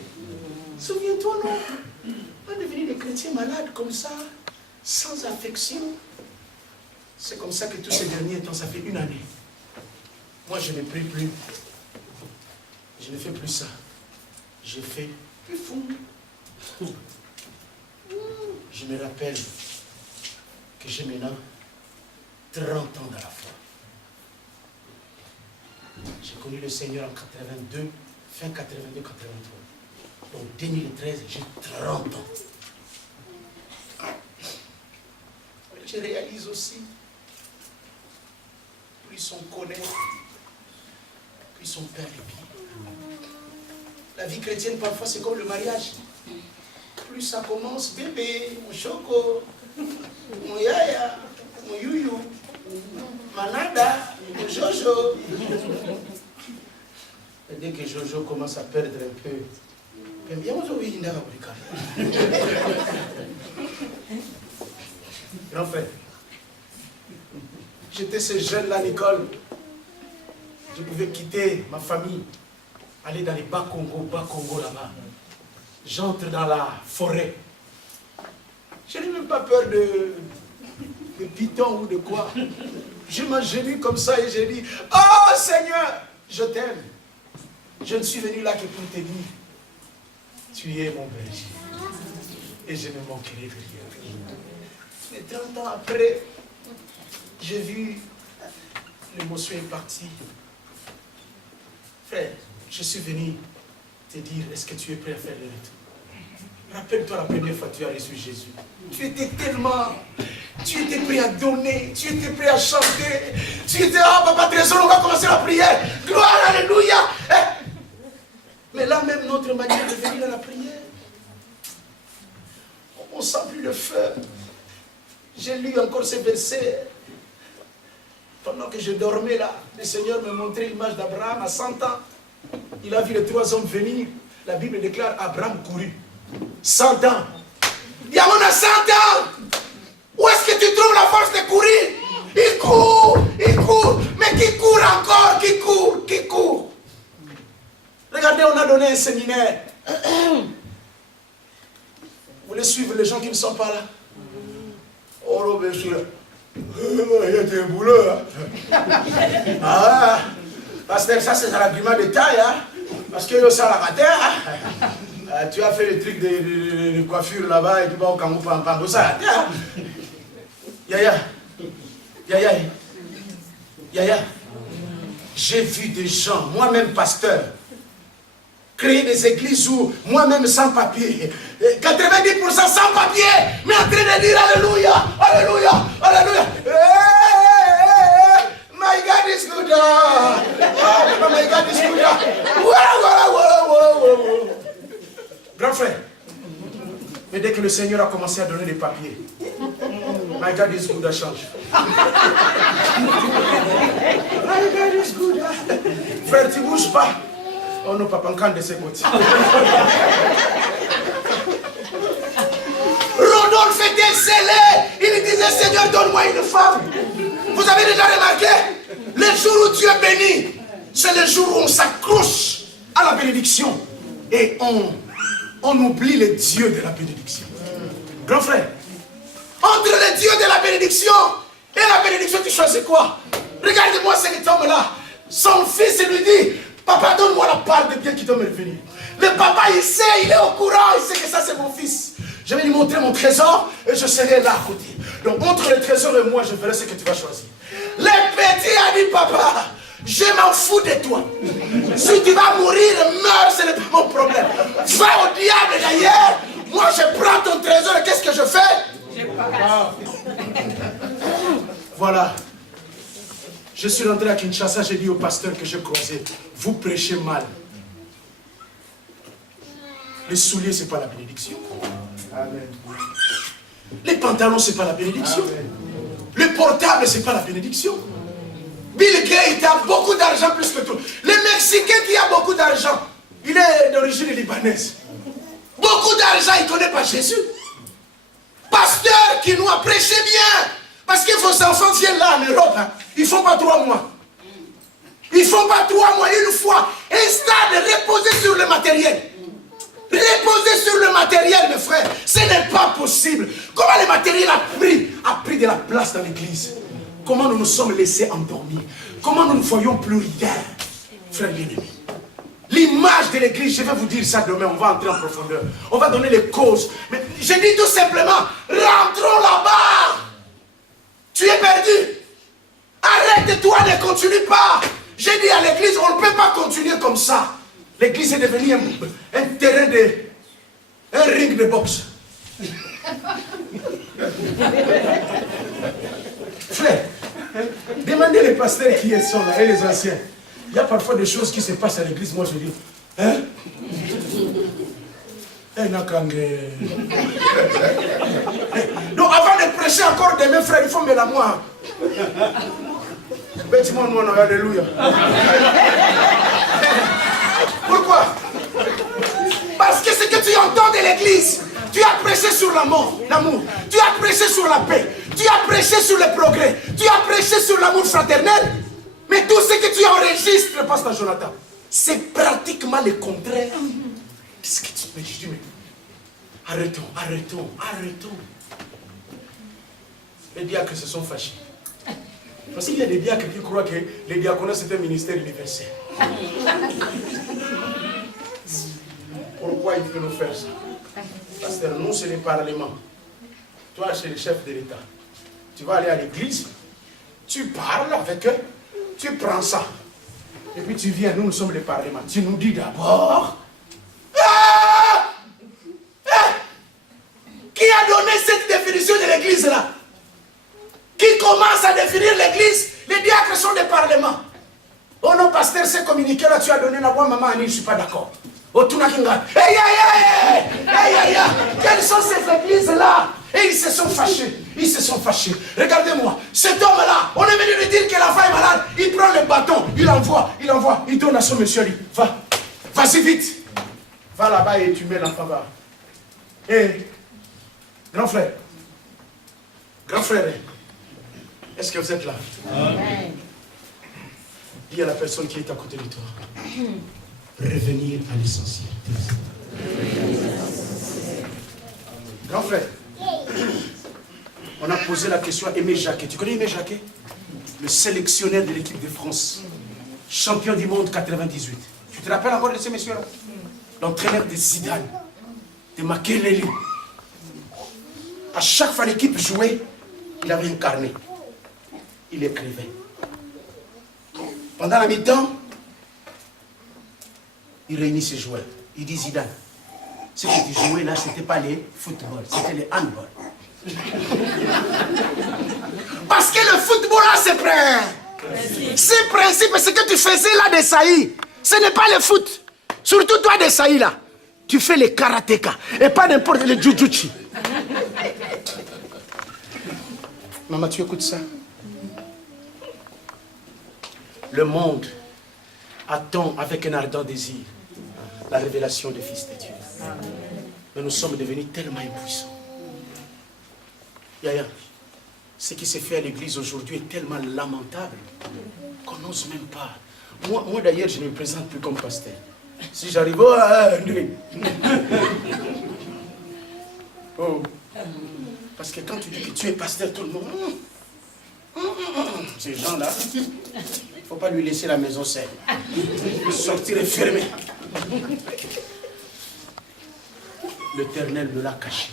souviens-toi, non? On est devenu des chrétiens malades comme ça, sans affection. C'est comme ça que tous ces derniers temps, ça fait une année. Moi, je ne prie plus. Je ne fais plus ça. Je fais plus fou. Je me rappelle que j'ai maintenant 30 ans dans la foi. J'ai connu le Seigneur en 82, fin 82-83. Donc 2013, j'ai 30 ans. Je réalise aussi, plus on connaît, plus on perd les pieds. La vie chrétienne, parfois, c'est comme le mariage. Plus ça commence, bébé, mon choco, mon yaya, mon youyou, manada, mon jojo. Et dès que Jojo commence à perdre un peu, Grand frère, j'étais ce jeune-là à l'école. Je pouvais quitter ma famille, aller dans les Bas-Congo là-bas. J'entre dans la forêt. Je n'ai même pas peur de python ou de quoi. Je m'agenouille comme ça et j'ai dit, oh Seigneur, je t'aime. Je ne suis venu là que pour te dire, tu es mon berger. Et je ne manquerai de rien. Mais 30 ans après, j'ai vu, l'émotion est partie. Frère, je suis venu te dire, est-ce que tu es prêt à faire le retour? Rappelle-toi la première fois que tu as reçu Jésus. Tu étais prêt à donner, tu étais prêt à chanter. Tu étais, ah papa Trésor, on va commencer la prière. Gloire, alléluia. Mais là même, notre manière de venir à la prière, on ne sent plus le feu. J'ai lu encore ces versets. Pendant que je dormais là, le Seigneur me montrait l'image d'Abraham à 100 ans. Il a vu les 3 hommes venir. La Bible déclare Abraham courut. 100 ans. Diamant a 100 ans. Où est-ce que tu trouves la force de courir? Il court. Mais qui court encore? Qui court? Regardez, on a donné un séminaire. Vous voulez suivre les gens qui ne sont pas là? Oh, bien sûr. Il y a des boulots. Ah, parce que ça, c'est un argument de taille. Hein? Parce que ça, la matin, tu as fait le truc de coiffure là-bas et tu vas au Kangou Pampango, ça. Yaya. J'ai vu des gens, moi-même pasteur, créer des églises où moi-même sans papier, 90% sans papier, mais en train de dire Alléluia, Alléluia, Alléluia. My God is good. My God is good. Voilà. Grand frère, mais dès que le Seigneur a commencé à donner des papiers, my God is good a changé. My God is good. Frère, tu ne bouges pas. Oh non, papa, on de ses côtés. Rodolphe était scellé. Il disait, Seigneur, donne-moi une femme. Vous avez déjà remarqué, le jour où Dieu est béni, c'est le jour où on s'accroche à la bénédiction. Et on oublie le Dieu de la bénédiction. Grand frère, entre le Dieu de la bénédiction et la bénédiction, tu choisis quoi? Regarde-moi cet homme-là. Son fils lui dit, papa, donne-moi la part de bien qui doit me revenir. Le papa, il sait, il est au courant, il sait que ça, c'est mon fils. Je vais lui montrer mon trésor et je serai là à côté. Donc, entre le trésor et moi, je verrai ce que tu vas choisir. Le petit a dit, papa, je m'en fous de toi. Si tu vas mourir, meurs, ce n'est pas mon problème. Va au diable d'ailleurs. Moi, je prends ton trésor et qu'est-ce que je fais? Voilà. Je suis rentré à Kinshasa, j'ai dit au pasteur que j'ai croisé, vous prêchez mal. Les souliers, ce n'est pas la bénédiction. Amen. Les pantalons, ce n'est pas la bénédiction. Amen. Le portable, ce n'est pas la bénédiction. Bill Gates a beaucoup d'argent plus que tout. Le Mexicain qui a beaucoup d'argent, il est d'origine libanaise. Beaucoup d'argent, il ne connaît pas Jésus. Pasteur qui nous a prêché bien. Parce que vos enfants viennent là en Europe, hein. Ils ne font pas 3 mois. Ils ne font pas 3 mois, une fois. Un stade reposé sur le matériel. Reposer sur le matériel, mes frères, ce n'est pas possible. Comment le matériel a pris de la place dans l'église? Comment nous nous sommes laissés endormir? Comment nous ne voyons plus rien? Frère bien-aimé, l'image de l'église, je vais vous dire ça demain, on va entrer en profondeur. On va donner les causes. Mais je dis tout simplement, rentrons là-bas. Tu es perdu. Arrête-toi, ne continue pas. J'ai dit à l'église, on ne peut pas continuer comme ça. L'église est devenue un terrain un ring de boxe. Frère, demandez les pasteurs qui sont là et les anciens. Il y a parfois des choses qui se passent à l'église, moi je dis, hein? Donc avant de prêcher encore demain, frère, il faut me la moi. Alléluia. Pourquoi? Parce que ce l'église. Tu as prêché sur l'amour. Tu as prêché sur la paix. Tu as prêché sur le progrès. Tu as prêché sur l'amour fraternel. Mais tout ce que tu enregistres, pasteur Jonathan, c'est pratiquement le contraire de ce que tu me dis. Mais arrêtons. Les diacres se sont fâchés. Parce qu'il y a des diacres qui croient que les diaconats c'est un ministère universel. Pourquoi il faut nous faire ça? Parce que nous, c'est le Parlement. Toi, c'est le chef de l'État. Tu vas aller à l'église, tu parles avec eux, tu prends ça. Et puis tu viens, nous sommes le Parlement. Tu nous dis d'abord... Qui a donné cette définition de l'église là? Qui commence à définir l'église? Les diacres sont des parlements. Oh non, pasteur, c'est communiqué là, tu as donné la voix, maman Annie, je ne suis pas d'accord. Oh, Tunakinga, quelles sont ces églises-là? Et ils se sont fâchés. Regardez-moi, cet homme-là, on est venu lui dire que la femme est malade. Il prend le bâton, il envoie, il donne à son monsieur, lui. Vas-y vite. Va là-bas et tu mets l'enfant là. Hé, grand frère, est-ce que vous êtes là? Amen. Dis à la personne qui est à côté de toi, revenir à l'essentiel. Grand frère, on a posé la question à Aimé Jacquet. Tu connais Aimé Jacquet? Le sélectionneur de l'équipe de France, champion du monde 98. Tu te rappelles encore de ces messieurs-là? L'entraîneur de Zidane, de Makelele. À chaque fois l'équipe jouait, il avait un carnet. Il écrivait. Pendant la mi-temps, il réunit ses joueurs. Il dit Zidane, ce que tu jouais là, ce n'était pas les football, c'était les handball. Parce que le football là, c'est principe, ce que tu faisais là des saillies, ce n'est pas le foot. Surtout toi des saillies là, tu fais les karatéka et pas n'importe les jujutsu. Maman, tu écoutes ça? Le monde attend avec un ardent désir la révélation des fils de Dieu. Mais nous sommes devenus tellement impuissants. Yaya, ce qui s'est fait à l'église aujourd'hui est tellement lamentable qu'on n'ose même pas. Moi d'ailleurs, je ne me présente plus comme pasteur. Si j'arrive, parce que quand tu dis que tu es pasteur, tout le monde... Ces gens-là, il ne faut pas lui laisser la maison seule. Sortir et fermer. L'Éternel me l'a caché.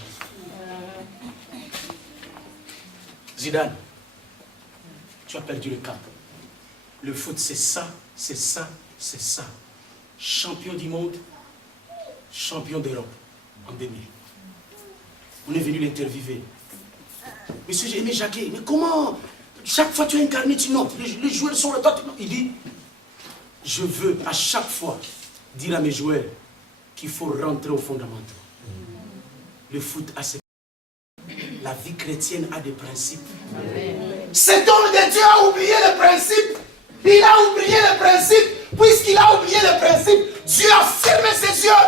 Zidane, tu as perdu le cap. Le foot, c'est ça. Champion du monde, champion d'Europe en 2000. On est venu l'interviewer. Monsieur, j'ai aimé Jacquet, mais comment? Chaque fois tu as incarné, tu notes. Les joueurs sont là. Il dit, je veux à chaque fois dire à mes joueurs qu'il faut rentrer aux fondamentaux. Le foot a ses... La vie chrétienne a des principes. Cet homme de Dieu a oublié le principe. Il a oublié le principe. Puisqu'il a oublié le principe, Dieu a fermé ses yeux.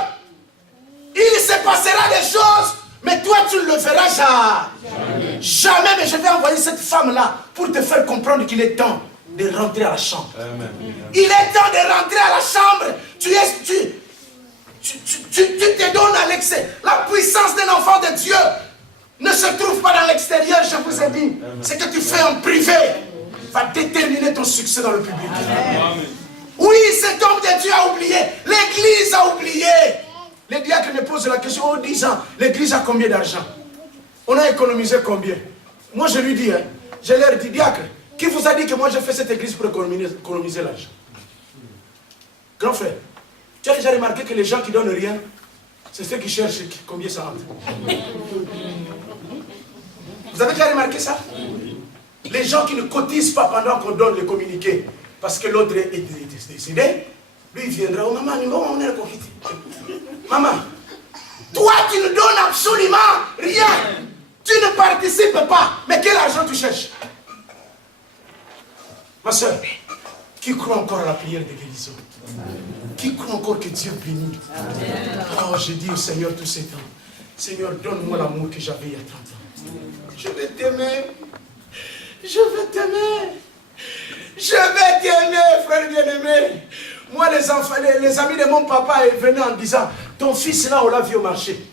Il se passera des choses, mais toi tu ne le verras jamais. Jamais, mais je vais envoyer cette femme-là pour te faire comprendre qu'il est temps de rentrer à la chambre. Amen. Il est temps de rentrer à la chambre. Tu te donnes à l'excès. La puissance d'un enfant de Dieu ne se trouve pas dans l'extérieur, je vous ai dit. Ce que tu fais en privé va déterminer ton succès dans le public. Amen. Oui, cet homme de Dieu a oublié. L'église a oublié. Les diacres me posent la question, oh 10 ans, l'église a combien d'argent? On a économisé combien? Moi je lui dis, je leur dis, diacre, qui vous a dit que moi j'ai fait cette église pour économiser l'argent? Grand frère, tu as déjà remarqué que les gens qui donnent rien, c'est ceux qui cherchent combien ça entre. Vous avez déjà remarqué ça? Les gens qui ne cotisent pas pendant qu'on donne les communiqués, parce que l'autre est décédé, lui il viendra, oh maman, on est coquille. Maman, toi tu ne donnes absolument rien. Tu ne participes pas. Mais quel argent tu cherches? Ma soeur, qui croit encore à la prière de guérison? Qui croit encore que Dieu bénit? Oh, je dis au Seigneur tous ces temps, Seigneur, donne-moi l'amour que j'avais il y a 30 ans. Je vais t'aimer. Je vais t'aimer. Je vais t'aimer, frère bien-aimé. Moi, les enfants, les amis de mon papa venaient en disant, ton fils là, on l'a vu au marché.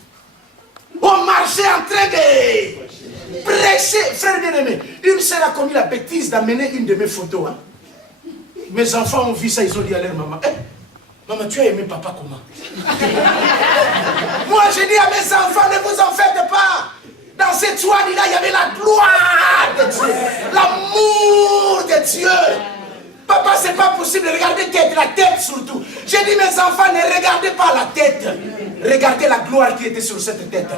Au marché en train de prêcher. Frère bien-aimé, une seule a commis la bêtise d'amener une de mes photos. Hein. Mes enfants ont vu ça, ils ont dit à leur maman, maman, tu as aimé papa comment? Moi, j'ai dit à mes enfants, ne vous en faites pas. Dans cette soirée-là, il y avait la gloire de Dieu, l'amour de Dieu. Papa, c'est pas possible de regarder la tête surtout. J'ai dit, mes enfants, ne regardez pas la tête. Regardez la gloire qui était sur cette tête.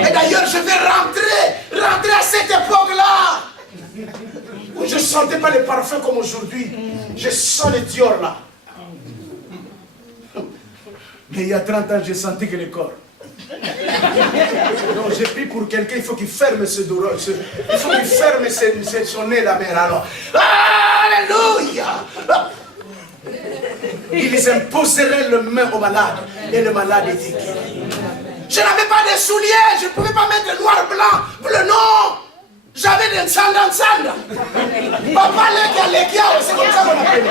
Et d'ailleurs, je vais rentrer à cette époque-là, où je ne sentais pas les parfums comme aujourd'hui. Je sens le Dior là. Mais il y a 30 ans, j'ai senti que le corps. Donc j'ai pris pour quelqu'un, il faut qu'il ferme ce dos, il faut qu'il ferme son nez la mère alors. Alléluia! Ils imposeraient le main au malade et le malade était guéri. Je n'avais pas de souliers, je ne pouvais pas mettre noir, blanc, bleu, non. J'avais des sandales. Papa, c'est comme ça qu'on appelle.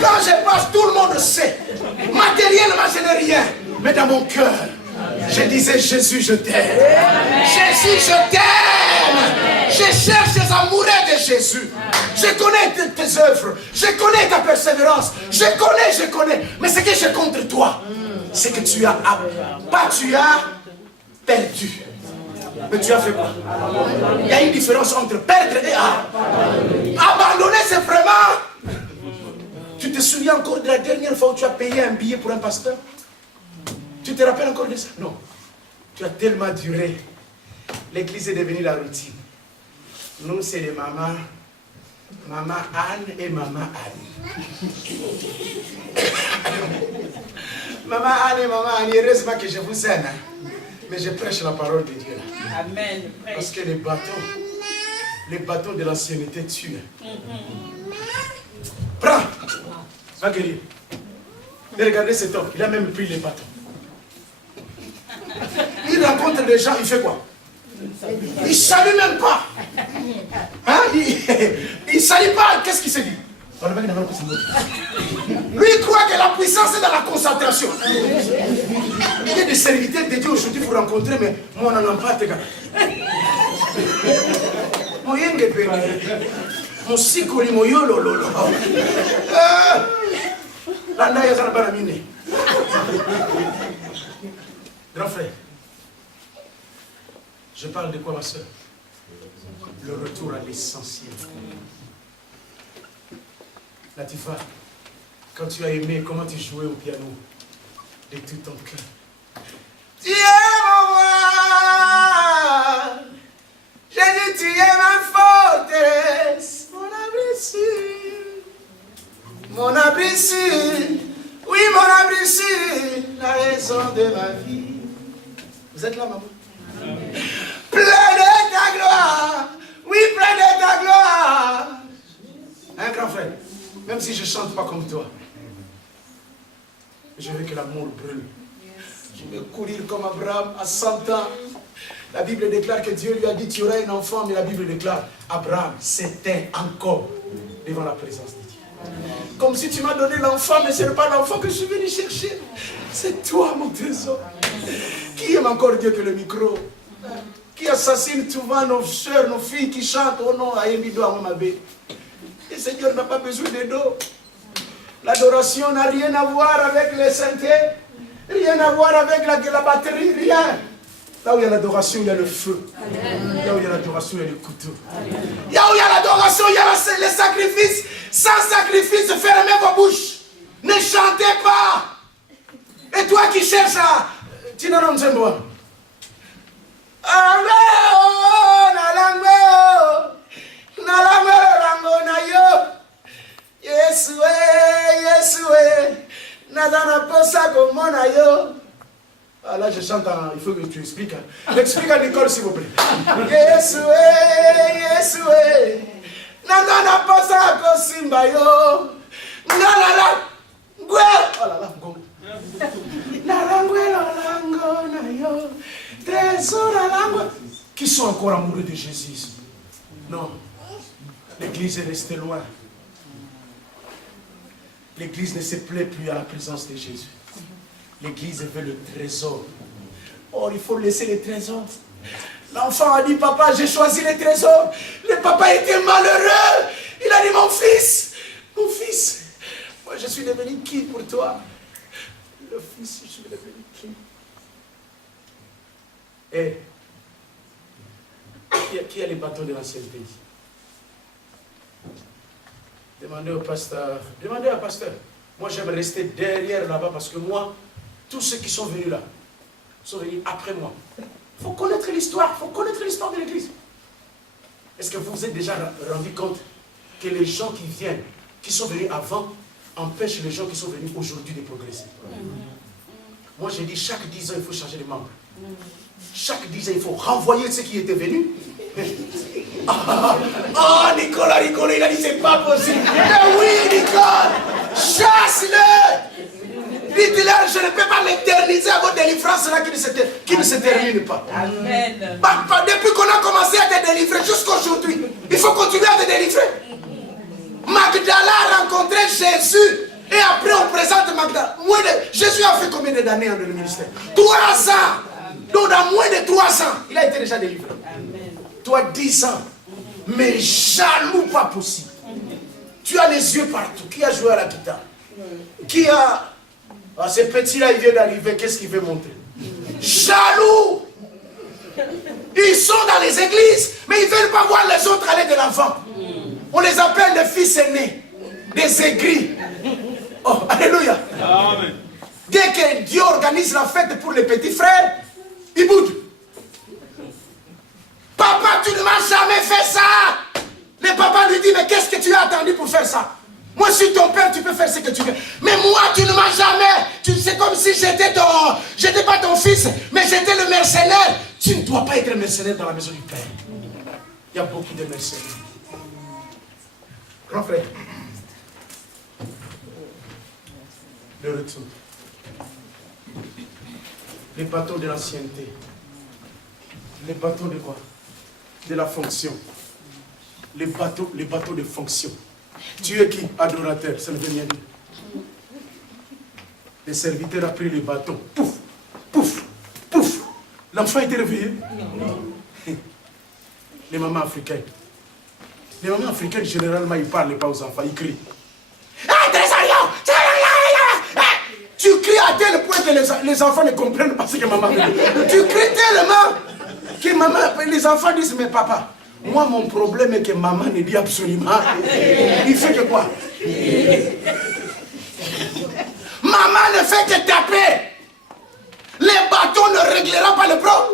Quand je passe, tout le monde sait. Matériellement, je n'ai rien. Mais dans mon cœur, je disais, Jésus, je t'aime. Jésus, je t'aime. Je cherche les amoureux de Jésus. Je connais tes œuvres. Je connais ta persévérance. Je connais. Mais ce que j'ai contre toi, c'est que tu as perdu. Mais tu as fait quoi? Il y a une différence entre perdre et abandonner, c'est vraiment... Tu te souviens encore de la dernière fois où tu as payé un billet pour un pasteur? Tu te rappelles encore de ça? Non. Tu as tellement duré. L'église est devenue la routine. Nous, c'est les mamans. Maman Anne et Maman Anne. Maman Anne et Maman Anne, heureusement que je vous aime. Hein? Mais je prêche la parole de Dieu. Là. Amen. Parce que les bâtons de l'ancienneté tuent. Prends. Va guérir. Et regardez cet homme, il a même pris les bâtons. Il rencontre des gens, il fait quoi? Il ne salue même pas. Hein? Il ne salue pas. Qu'est-ce qu'il se dit? Lui, il croit que la puissance est dans la concentration. Il y a des serviteurs de Dieu aujourd'hui pour rencontrer, mais moi, on n'en a pas. Mon sikoli, mon yolo. Grand frère, je parle de quoi, ma soeur? Le retour à l'essentiel. Latifa, quand tu as aimé, comment tu jouais au piano de tout ton cœur? Tu es mon roi, j'ai dit tu es ma forteresse, mon abri sûr, oui mon abri sûr, la raison de ma vie. Vous êtes là, maman? Plein de ta gloire, oui plein de ta gloire. Un grand frère. Même si je ne chante pas comme toi, je veux que l'amour brûle. Je veux courir comme Abraham à 100 ans. La Bible déclare que Dieu lui a dit, tu auras un enfant, mais la Bible déclare, Abraham s'éteint encore devant la présence de Dieu. Comme si tu m'as donné l'enfant, mais ce n'est pas l'enfant que je suis venu chercher. C'est toi, mon trésor. Qui aime encore Dieu que le micro? Qui assassine souvent nos soeurs, nos filles qui chantent, oh non, Aïmido Amamabé. Le Seigneur n'a pas besoin de dos. L'adoration n'a rien à voir avec les saintetés, rien à voir avec la batterie, rien. Là où il y a l'adoration, il y a le feu. Là où il y a l'adoration, il y a le couteau. Là où il y a l'adoration, il y a les sacrifices. Sans sacrifice, fermez vos bouches. Ne chantez pas. Et toi qui cherches à... Tu n'as pas besoin. Ah là je chante, il faut que tu expliques. Explique à l'école s'il vous plaît. Yesue, Nana posa kosimba yo. Nala gwe. Oh là là, go. Nala gwe lango na yo. trésors à l'âme. Qui sont encore amoureux de Jésus ici? Non. L'église est restée loin. L'église ne se plaît plus à la présence de Jésus. L'église veut le trésor. Oh, il faut laisser les trésors. L'enfant a dit, papa, j'ai choisi les trésors. Le papa était malheureux. Il a dit, mon fils, moi je suis devenu qui pour toi? Le fils, je suis devenu qui? Et qui a les bâtons de l'ancienneté? Demandez au pasteur. Demandez à pasteur. Moi, j'aime rester derrière là-bas parce que moi, tous ceux qui sont venus là, sont venus après moi. Il faut connaître l'histoire. Il faut connaître l'histoire de l'église. Est-ce que vous vous êtes déjà rendu compte que les gens qui viennent, qui sont venus avant, empêchent les gens qui sont venus aujourd'hui de progresser? Moi, j'ai dit, chaque 10 ans, il faut changer de membres. Chaque 10 ans, il faut renvoyer ceux qui étaient venus. Nicolas, il a dit, c'est pas possible. Mais oui, Nicole, chasse-le. Dites-leur, je ne peux pas l'éterniser à votre délivrance là qui ne se termine pas. Amen. Depuis qu'on a commencé à te délivrer jusqu'à aujourd'hui, il faut continuer à te délivrer. Magdala a rencontré Jésus et après on présente Magdala. Jésus a fait combien d'années dans le ministère? 3 ans. Donc dans moins de 3 ans, il a été déjà délivré. Amen. Toi 10 ans, mais jaloux pas possible. Tu as les yeux partout. Qui a joué à la guitare? Qui a... Ah, ce petit-là, il vient d'arriver, qu'est-ce qu'il veut montrer? Jaloux! Ils sont dans les églises, mais ils ne veulent pas voir les autres aller de l'avant. On les appelle des fils aînés, des aigris. Oh, alléluia! Amen. Dès que Dieu organise la fête pour les petits frères, ils boudent. Papa, tu ne m'as jamais fait ça! Le papa lui dit, mais qu'est-ce que tu as attendu pour faire ça? Moi, je suis ton père, tu peux faire ce que tu veux. Mais moi, tu ne m'as jamais. C'est comme si j'étais pas ton fils, mais j'étais le mercenaire. Tu ne dois pas être mercenaire dans la maison du Père. Il y a beaucoup de mercenaires. Grand frère. Le retour. Les bâtons de l'ancienneté. Les bâtons de quoi? De la fonction. Les bateaux de fonction. Tu es qui? Adorateur, ça ne veut rien dire. Le serviteur a pris le bâton. Pouf, pouf, pouf. L'enfant était réveillé. Les mamans africaines. Les mamans africaines, généralement, ils ne parlent pas aux enfants, ils crient. Tu cries à tel point que les enfants ne comprennent pas ce que maman dit. Tu cries tellement que les enfants disent, mais papa, moi, mon problème est que maman ne dit absolument. Il fait que quoi? Maman ne fait que taper. Le bâton ne réglera pas le problème.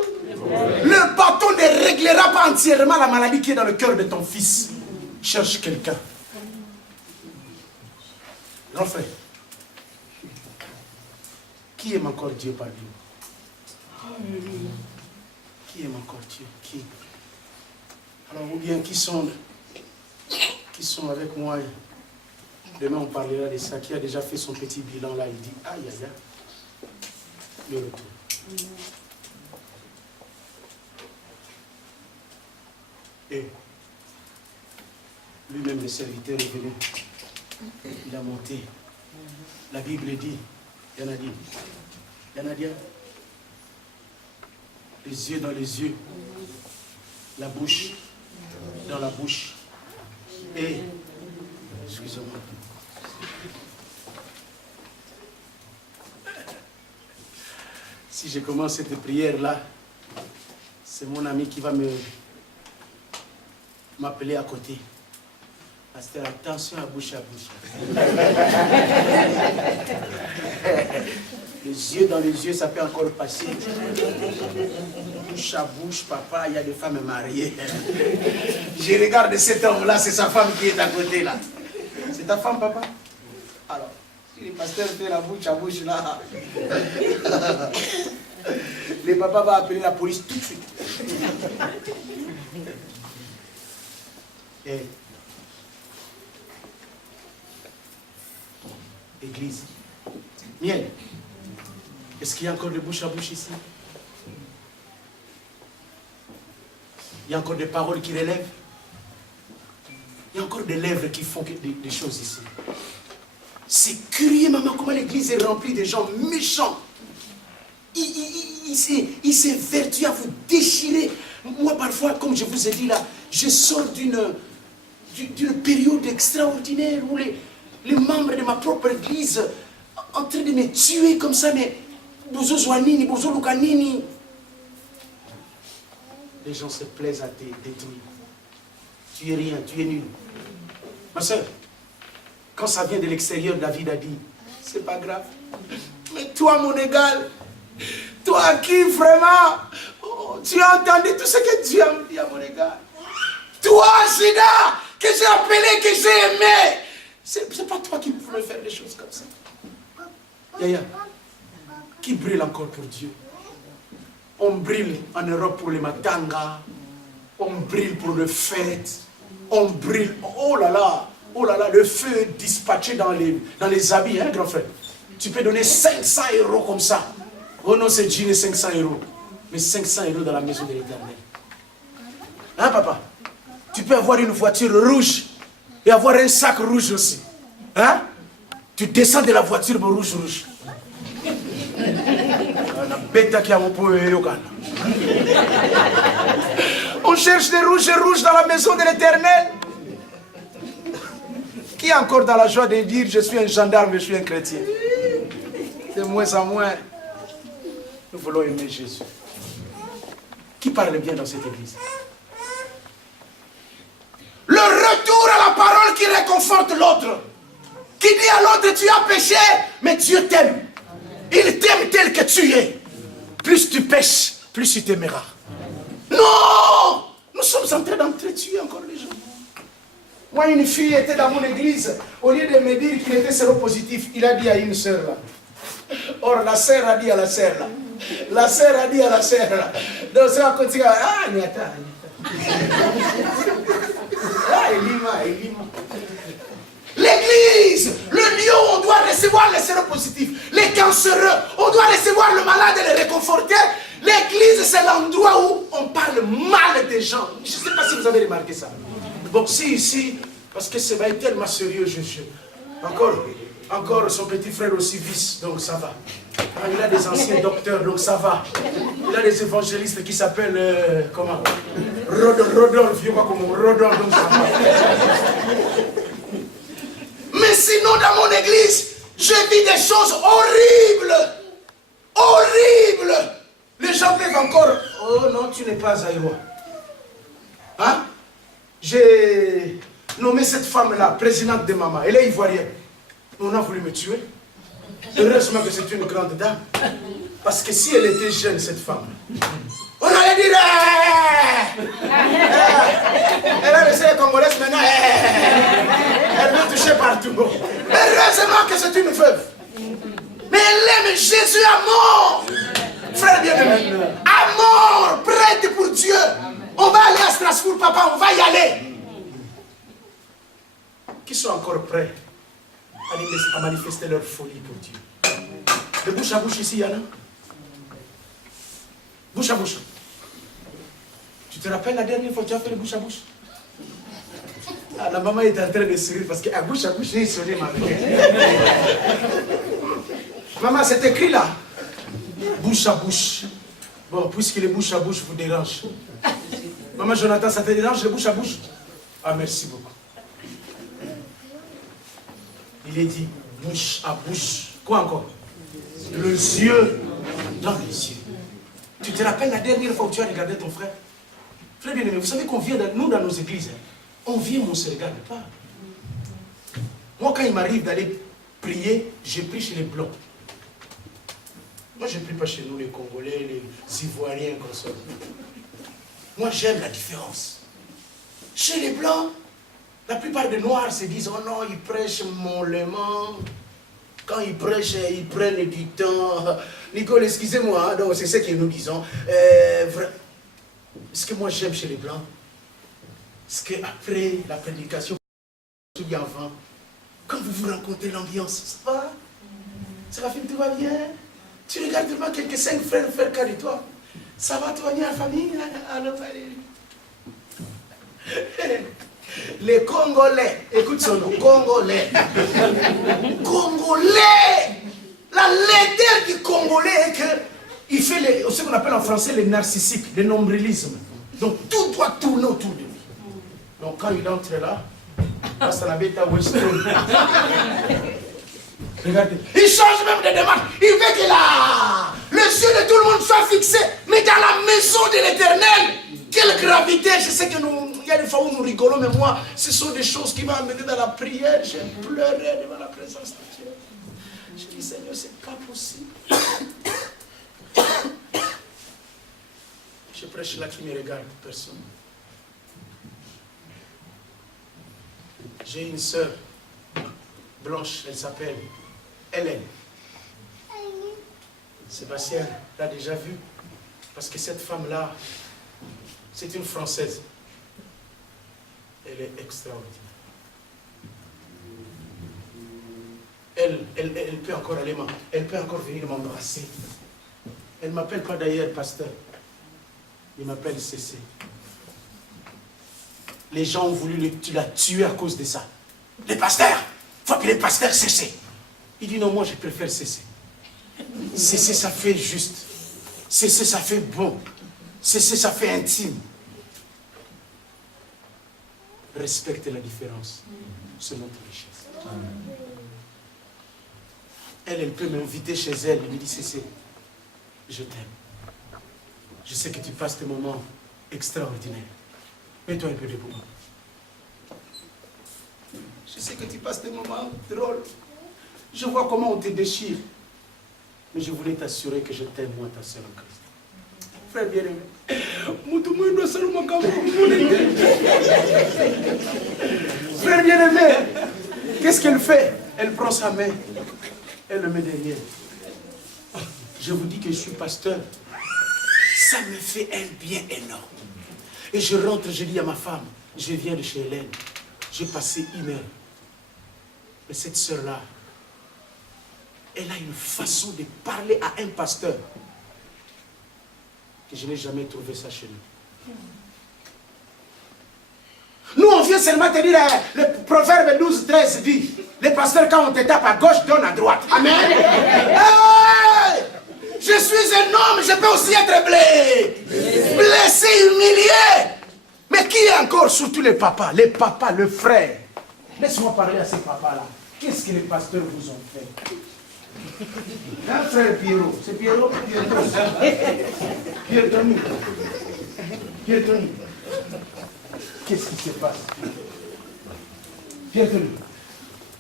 Le bâton ne réglera pas entièrement la maladie qui est dans le cœur de ton fils. Cherche quelqu'un. Grand frère, qui aime encore Dieu parmi nous? Qui aime encore Dieu? Qui? Alors, ou bien qui sont avec moi? Demain, on parlera de ça. Qui a déjà fait son petit bilan là? Il dit, aïe, aïe, aïe. Le retour. Et lui-même, le serviteur est venu. Il a monté. La Bible dit, il y en a dit. Il y en a dit. Les yeux dans les yeux. La bouche dans la bouche. Et, excusez-moi. Si je commence cette prière-là, c'est mon ami qui va m'appeler à côté. Pasteur, attention à bouche. Les yeux dans les yeux, ça peut encore passer. Bouche à bouche, papa, il y a des femmes mariées. Je regarde cet homme-là, c'est sa femme qui est à côté là. C'est ta femme, papa? Alors, si le pasteur fait la bouche à bouche là, le papa va appeler la police tout de suite. Et Église. Miel. Est-ce qu'il y a encore de bouche à bouche ici? Il y a encore des paroles qui relèvent. Il y a encore des lèvres qui font des choses ici. C'est curieux, maman, comment l'église est remplie de gens méchants. Il s'évertue à vous déchirer. Moi, parfois, comme je vous ai dit là, je sors d'une période extraordinaire où les membres de ma propre église en train de me tuer comme ça, mais Bozo Zouanini, Bozo Lukanini. Les gens se plaisent à te détruire. Tu es rien, tu es nul. Ma soeur, quand ça vient de l'extérieur, David a dit, c'est pas grave. Mais toi, mon égal, toi qui vraiment, tu as entendu tout ce que Dieu a dit à mon égal. Toi, Sida, que j'ai appelé, que j'ai aimé. C'est pas toi qui pouvais faire des choses comme ça. Yaya, qui brille encore pour Dieu? On brille en Europe pour les matanga, on brille pour le fête, on brille, oh là là, le feu est dispatché dans les habits, hein, grand frère. Tu peux donner 500 € comme ça. Oh non, c'est Gini 500 €. Mais 500 € dans la maison de l'Éternel. Hein, papa? Tu peux avoir une voiture rouge et avoir un sac rouge aussi. Hein? Tu descends de la voiture rouge. On cherche des rouges dans la maison de l'Éternel. Qui est encore dans la joie de dire je suis un gendarme, je suis un chrétien? De moins en moins, nous voulons aimer Jésus. Qui parle bien dans cette église? Le retour à la parole qui réconforte l'autre. Qui dit à l'autre, tu as péché, mais Dieu t'aime. Il t'aime tel que tu es. Plus tu pêches, plus il t'aimera. Non! Nous sommes en train d'entretuer encore les gens. Moi, une fille était dans mon église. Au lieu de me dire qu'il était séropositif, il a dit à une sœur là. Or, la sœur a dit à la sœur là. La sœur a dit à la sœur là. Donc, ça va continuer. Ah, Niata. Ah, Elima. L'église, le lieu où on doit recevoir les séropositifs, les cancéreux, on doit recevoir le malade et le réconforter. L'église, c'est l'endroit où on parle mal des gens. Je ne sais pas si vous avez remarqué ça. Bon, si ici, parce que c'est tellement sérieux, encore son petit frère aussi vice, donc ça va. Il a des anciens docteurs, donc ça va. Il a des évangélistes qui s'appellent, comment? Rodolphe, je crois comment, Rodolphe, donc ça va. Mais sinon, dans mon église, je vis des choses horribles. Horribles. Les gens peuvent encore, oh non, tu n'es pas Aïwa. Hein? J'ai nommé cette femme-là, présidente de Mama. Elle est ivoirienne. On a voulu me tuer. Heureusement que c'est une grande dame. Parce que si elle était jeune, cette femme, on allait dire elle a laissé les Congolaises maintenant. Elle veut toucher partout. Heureusement que c'est une veuve. Mais elle aime Jésus à mort. Frère bien-aimé, à mort, prête pour Dieu. On va aller à Strasbourg, papa, on va y aller. Qui sont encore prêts à manifester leur folie pour Dieu? De bouche à bouche ici, Yana. Bouche à bouche. Tu te rappelles la dernière fois que tu as fait le bouche à bouche? Ah, la maman est en train de sourire parce qu'à bouche à bouche, j'ai souri, maman. Maman, c'est écrit là. Bouche à bouche. Bon, puisque les bouche à bouche vous dérangent. Maman Jonathan, ça te dérange les bouche à bouche? Ah, merci beaucoup. Il est dit bouche à bouche. Quoi encore? Les yeux dans les yeux. Tu te rappelles la dernière fois où tu as regardé ton frère? Frère bien-aimé, vous savez qu'on vient, nous dans nos églises, hein, on vient, mais on ne se regarde pas. Moi, quand il m'arrive d'aller prier, je prie chez les Blancs. Moi, je ne prie pas chez nous, les Congolais, les Ivoiriens, comme ça. Moi, j'aime la différence. Chez les Blancs, la plupart des Noirs se disent, oh non, ils prêchent mollement. Quand ils prêchent, ils prennent du temps. Nicole, excusez-moi, hein, c'est ce que nous disons. Ce que moi j'aime chez les Blancs, c'est qu'après la prédication, tout bien avant, quand vous vous rencontrez, l'ambiance, ça va? Ça va, tout va bien? Tu regardes vraiment quelques 5 frères faire cas de toi. Ça va, tout va bien, la famille? Alors, allez. Les Congolais, écoute son nom, Congolais. Congolais. La laideur du Congolais est qu'il fait ce qu'on appelle en français le narcissique, le nombrilisme. Donc tout doit tourner autour de lui. Donc quand il entre là, ça la bête à Weston. Regardez, il change même de démarche. Il veut que les yeux de tout le monde soient fixés, mais dans la maison de l'Éternel. Quelle gravité! Je sais que il y a des fois où nous rigolons, mais moi, ce sont des choses qui m'ont amené dans la prière. J'ai pleuré devant la présence de Dieu. Je dis, Seigneur, c'est pas possible. Je prêche là qui me regarde, personne. J'ai une sœur blanche, elle s'appelle Hélène. Sébastien l'a déjà vu, parce que cette femme-là, c'est une Française. Elle est extraordinaire. Elle peut encore aller, elle peut encore venir m'embrasser. Elle ne m'appelle pas d'ailleurs pasteur. Il m'appelle Cécé. Les gens ont voulu la tuer à cause de ça. Les pasteurs, il faut appeler pasteur Cécé. Il dit non, moi je préfère Cécé. Cécé, ça fait juste. Cécé, ça fait bon. Cécé, ça fait intime. Respectez la différence. C'est notre richesse. Elle peut m'inviter chez elle. Elle me dit, Cécé, je t'aime. Je sais que tu passes des moments extraordinaires. Mets-toi un peu debout. Je sais que tu passes des moments drôles. Je vois comment on te déchire. Mais je voulais t'assurer que je t'aime, moi, ta sœur en Christ. Frère bien-aimé. Frère bien-aimé, qu'est-ce qu'elle fait? Elle prend sa main, elle le met derrière. Je vous dis que je suis pasteur. Ça me fait un bien énorme. Et je rentre, je dis à ma femme, je viens de chez Hélène. J'ai passé 1 heure. Mais cette sœur-là, elle a une façon de parler à un pasteur que je n'ai jamais trouvé ça chez nous. Nous, on vient seulement te dire, le proverbe 12, 13 dit, les pasteurs, quand on te tape à gauche, donne à droite. Amen. Hey! Je suis un homme, je peux aussi être blessé, humilié. Mais qui est encore, surtout les papas, le frère. Laisse-moi parler à ces papas-là. Qu'est-ce que les pasteurs vous ont fait? Un frère Pierrot, c'est Pierrot, Pierre-Tony. Pierre-Tony. Qu'est-ce qui se passe? Pierre-Tony,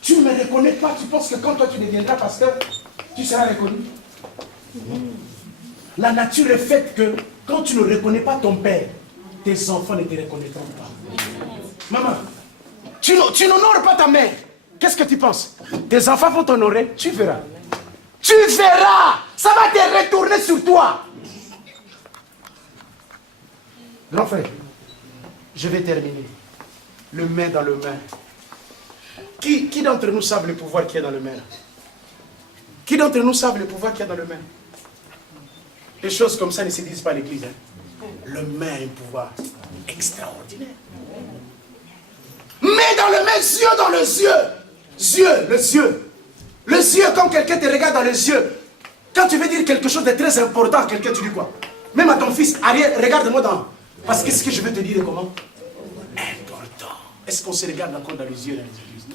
tu ne me reconnais pas, tu penses que quand toi tu deviendras pasteur, tu seras reconnu? La nature est faite que quand tu ne reconnais pas ton père, tes enfants ne te reconnaîtront pas. Maman, tu n'honores pas ta mère. Qu'est-ce que tu penses? Tes enfants vont t'honorer, tu verras. Tu verras, ça va te retourner sur toi. Grand frère, je vais terminer. Le main dans le main. Qui d'entre nous savent le pouvoir qu'il y a dans le main? Qui d'entre nous savent le pouvoir qu'il y a dans le main? Les choses comme ça ne se disent pas à l'église. Hein? Le main a un pouvoir extraordinaire. Main dans le main, yeux dans les yeux. Les yeux. Les yeux, quand quelqu'un te regarde dans les yeux, quand tu veux dire quelque chose de très important à quelqu'un, tu dis quoi? Même à ton fils, arrière, regarde-moi dans. Parce que ce que je veux te dire est comment? Important. Est-ce qu'on se regarde encore dans les yeux dans les églises?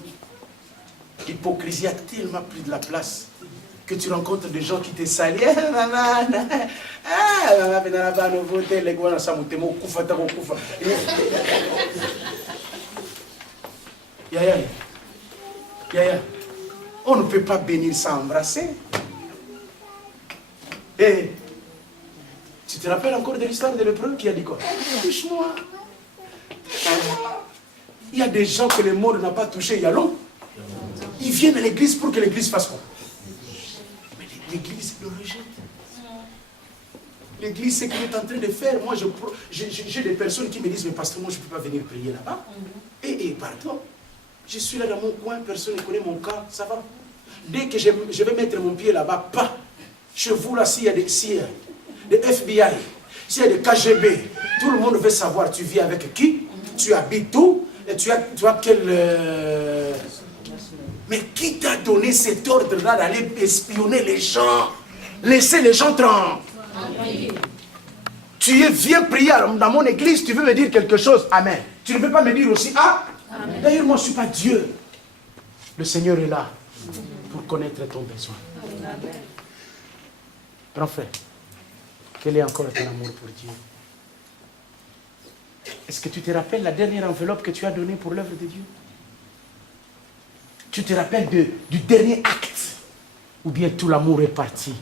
L'hypocrisie a tellement pris de la place que tu rencontres des gens qui te salient. Yaya, on ne peut pas bénir sans embrasser. Et tu te rappelles encore de l'histoire de l'épreuve qui a dit quoi? Touche-moi. Il y a des gens que le monde n'a pas touché il y a longtemps. Ils viennent à l'église pour que l'église fasse quoi? Mais l'église le rejette. L'église, c'est qu'il est en train de faire. Moi, j'ai des personnes qui me disent, mais pasteur, moi, je ne peux pas venir prier là-bas. Et pardon, je suis là dans mon coin, personne ne connaît mon cas, ça va. Dès que je vais mettre mon pied là-bas, pas. Chez vous, là, s'il y a des CIA, des FBI, s'il y a des KGB, tout le monde veut savoir, tu vis avec qui? tu habites où? Et tu as quel... Mais qui t'a donné cet ordre-là d'aller espionner les gens? Laisser les gens tranquilles. Tu viens prier dans mon église, tu veux me dire quelque chose? Amen. Tu ne peux pas me dire aussi, ah, d'ailleurs moi je ne suis pas Dieu. Le Seigneur est là pour connaître ton besoin. Grand frère, quel est encore ton amour pour Dieu? Est-ce que tu te rappelles la dernière enveloppe que tu as donnée pour l'œuvre de Dieu? Tu te rappelles du dernier acte? Ou bien tout l'amour est parti?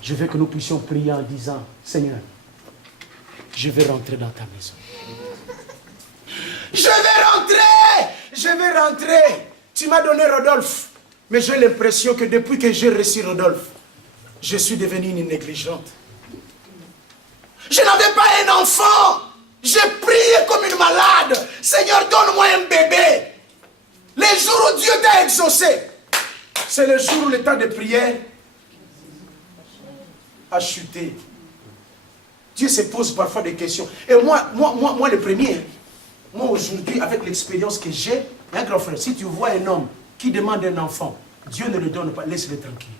Je veux que nous puissions prier en disant, Seigneur, je vais rentrer dans ta maison. Je vais rentrer. Tu m'as donné Rodolphe. Mais j'ai l'impression que depuis que j'ai reçu Rodolphe, je suis devenue une négligente. Je n'avais pas un enfant. J'ai prié comme une malade. Seigneur, donne-moi un bébé. Les jours où Dieu t'a exaucé, c'est le jour où le temps de prière a chuté. Dieu se pose parfois des questions. Et moi le premier, moi aujourd'hui, avec l'expérience que j'ai, un grand frère, si tu vois un homme qui demande un enfant, Dieu ne le donne pas, laisse-le tranquille.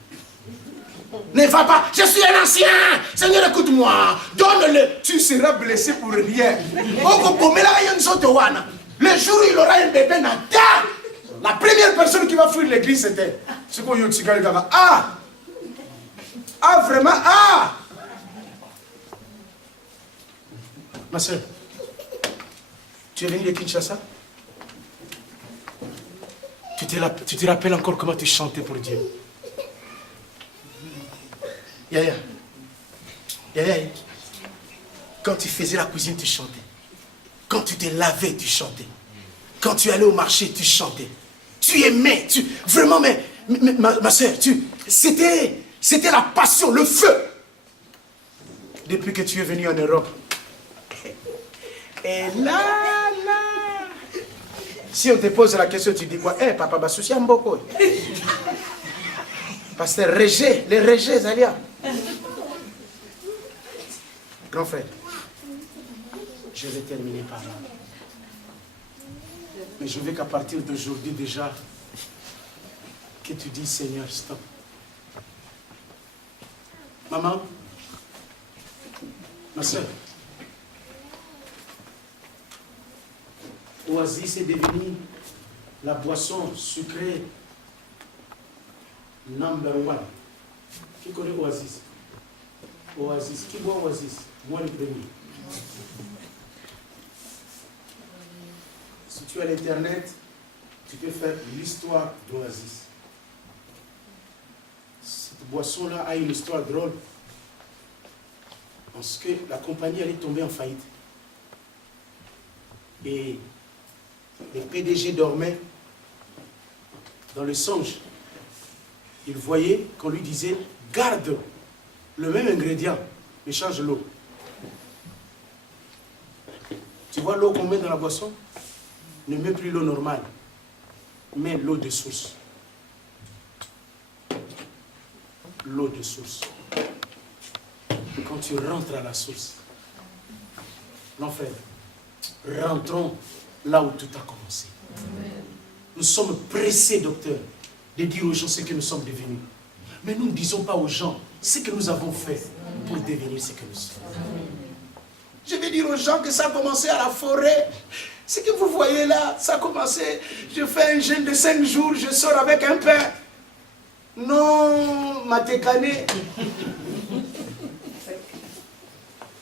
Ne va pas, je suis un ancien, Seigneur écoute-moi, donne-le, tu seras blessé pour rien. Le jour où il aura un bébé, la première personne qui va fuir l'église, c'était ce qu'on dit, ah, vraiment, ah! Ma soeur, tu es venue de Kinshasa? Tu te rappelles encore comment tu chantais pour Dieu? Yaya. Quand tu faisais la cuisine, tu chantais. Quand tu te lavais, tu chantais. Quand tu allais au marché, tu chantais. Tu aimais, vraiment, mais ma soeur, c'était la passion, le feu. Depuis que tu es venu en Europe. Et là, si on te pose la question, tu dis quoi? Eh, papa, Bassousia Mboko. Pasteur Régé, les Régés, Zalia. Grand frère, je vais terminer par là. Mais je veux qu'à partir d'aujourd'hui déjà, que tu dis Seigneur, stop. Maman, ma soeur, Oasis est devenu la boisson sucrée number one. Qui connaît Oasis? Oasis. Qui boit Oasis? Moi le premier. Si tu as l'internet, tu peux faire l'histoire d'Oasis. Cette boisson-là a une histoire drôle. Parce que la compagnie allait tomber en faillite. Et le PDG dormait dans le songe. Il voyait qu'on lui disait, garde le même ingrédient, mais change l'eau. Tu vois l'eau qu'on met dans la boisson? Ne mets plus l'eau normale, mets l'eau de source. L'eau de source. Et quand tu rentres à la source, l'enfer, rentrons là où tout a commencé. Nous sommes pressés, docteur, de dire aux gens ce que nous sommes devenus. Mais nous ne disons pas aux gens ce que nous avons fait pour devenir ce que nous sommes. Je vais dire aux gens que ça a commencé à la forêt. Ce que vous voyez là, ça a commencé. Je fais un jeûne de 5 jours, je sors avec un pain. Non, Matékané.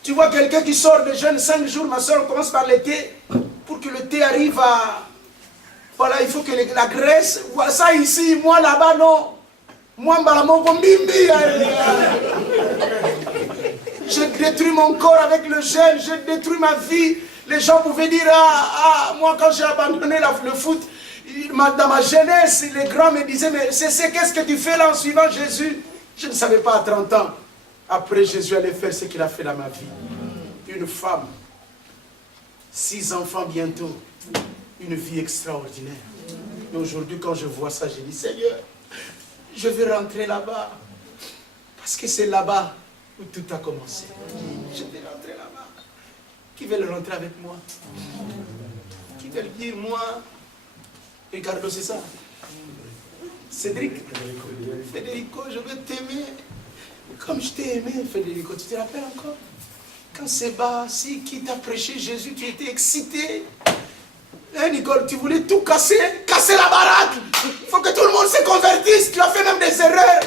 Tu vois quelqu'un qui sort de jeûne 5 jours, ma soeur, on commence par le thé. Pour que le thé arrive à... Voilà, il faut que la graisse... Voilà, ça ici, moi là-bas, non. Moi, Mbalamon, Bimbi. Je détruis mon corps avec le jeûne, je détruis ma vie. Les gens pouvaient dire, moi quand j'ai abandonné le foot, dans ma jeunesse, les grands me disaient, mais qu'est-ce que tu fais là en suivant Jésus? Je ne savais pas à 30 ans. Après, Jésus allait faire ce qu'il a fait dans ma vie. Une femme, 6 enfants bientôt, une vie extraordinaire. Mais aujourd'hui, quand je vois ça, je dis, Seigneur, je veux rentrer là-bas. Parce que c'est là-bas où tout a commencé. Je vais rentrer là-bas. qui veulent rentrer avec moi. Qui veulent dire, moi, Ricardo, c'est ça. Cédric, Federico, je veux t'aimer. Comme je t'ai aimé, Federico, tu te rappelles encore? Quand Sébastien qui t'a prêché Jésus, tu étais excité. Hein, Nicole, tu voulais tout casser la baraque. Il faut que tout le monde se convertisse. Tu as fait même des erreurs.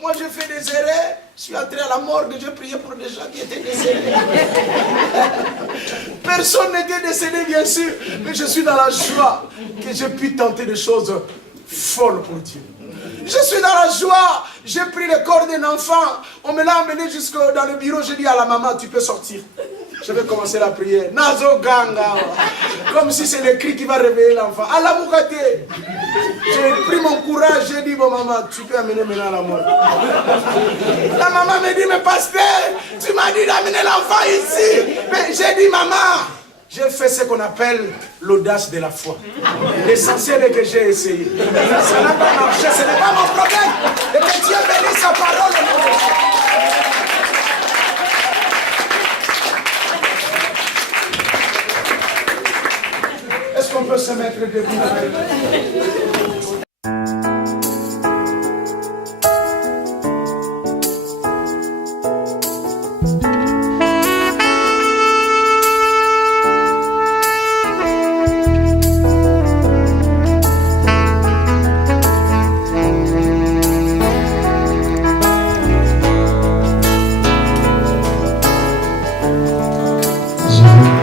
Moi, j'ai fait des erreurs. Je suis entré à la morgue, j'ai prié pour des gens qui étaient décédés. Personne n'était décédé, bien sûr. Mais je suis dans la joie que j'ai pu tenter des choses folles pour Dieu. Je suis dans la joie. J'ai pris le corps d'un enfant. On me l'a emmené jusque dans le bureau. J'ai dit à la maman, tu peux sortir. Je vais commencer la prière. Nazo Ganga. Comme si c'est le cri qui va réveiller l'enfant. À la Moukate. J'ai pris mon courage. J'ai dit, bon maman, tu peux amener maintenant la mort. La maman me dit, mais pasteur, tu m'as dit d'amener l'enfant ici. Mais j'ai dit, maman, j'ai fait ce qu'on appelle l'audace de la foi. L'essentiel est que j'ai essayé. Ça n'a pas marché, ce n'est pas mon problème. Et que Dieu bénisse sa parole. Est-ce qu'on peut se mettre debout? Je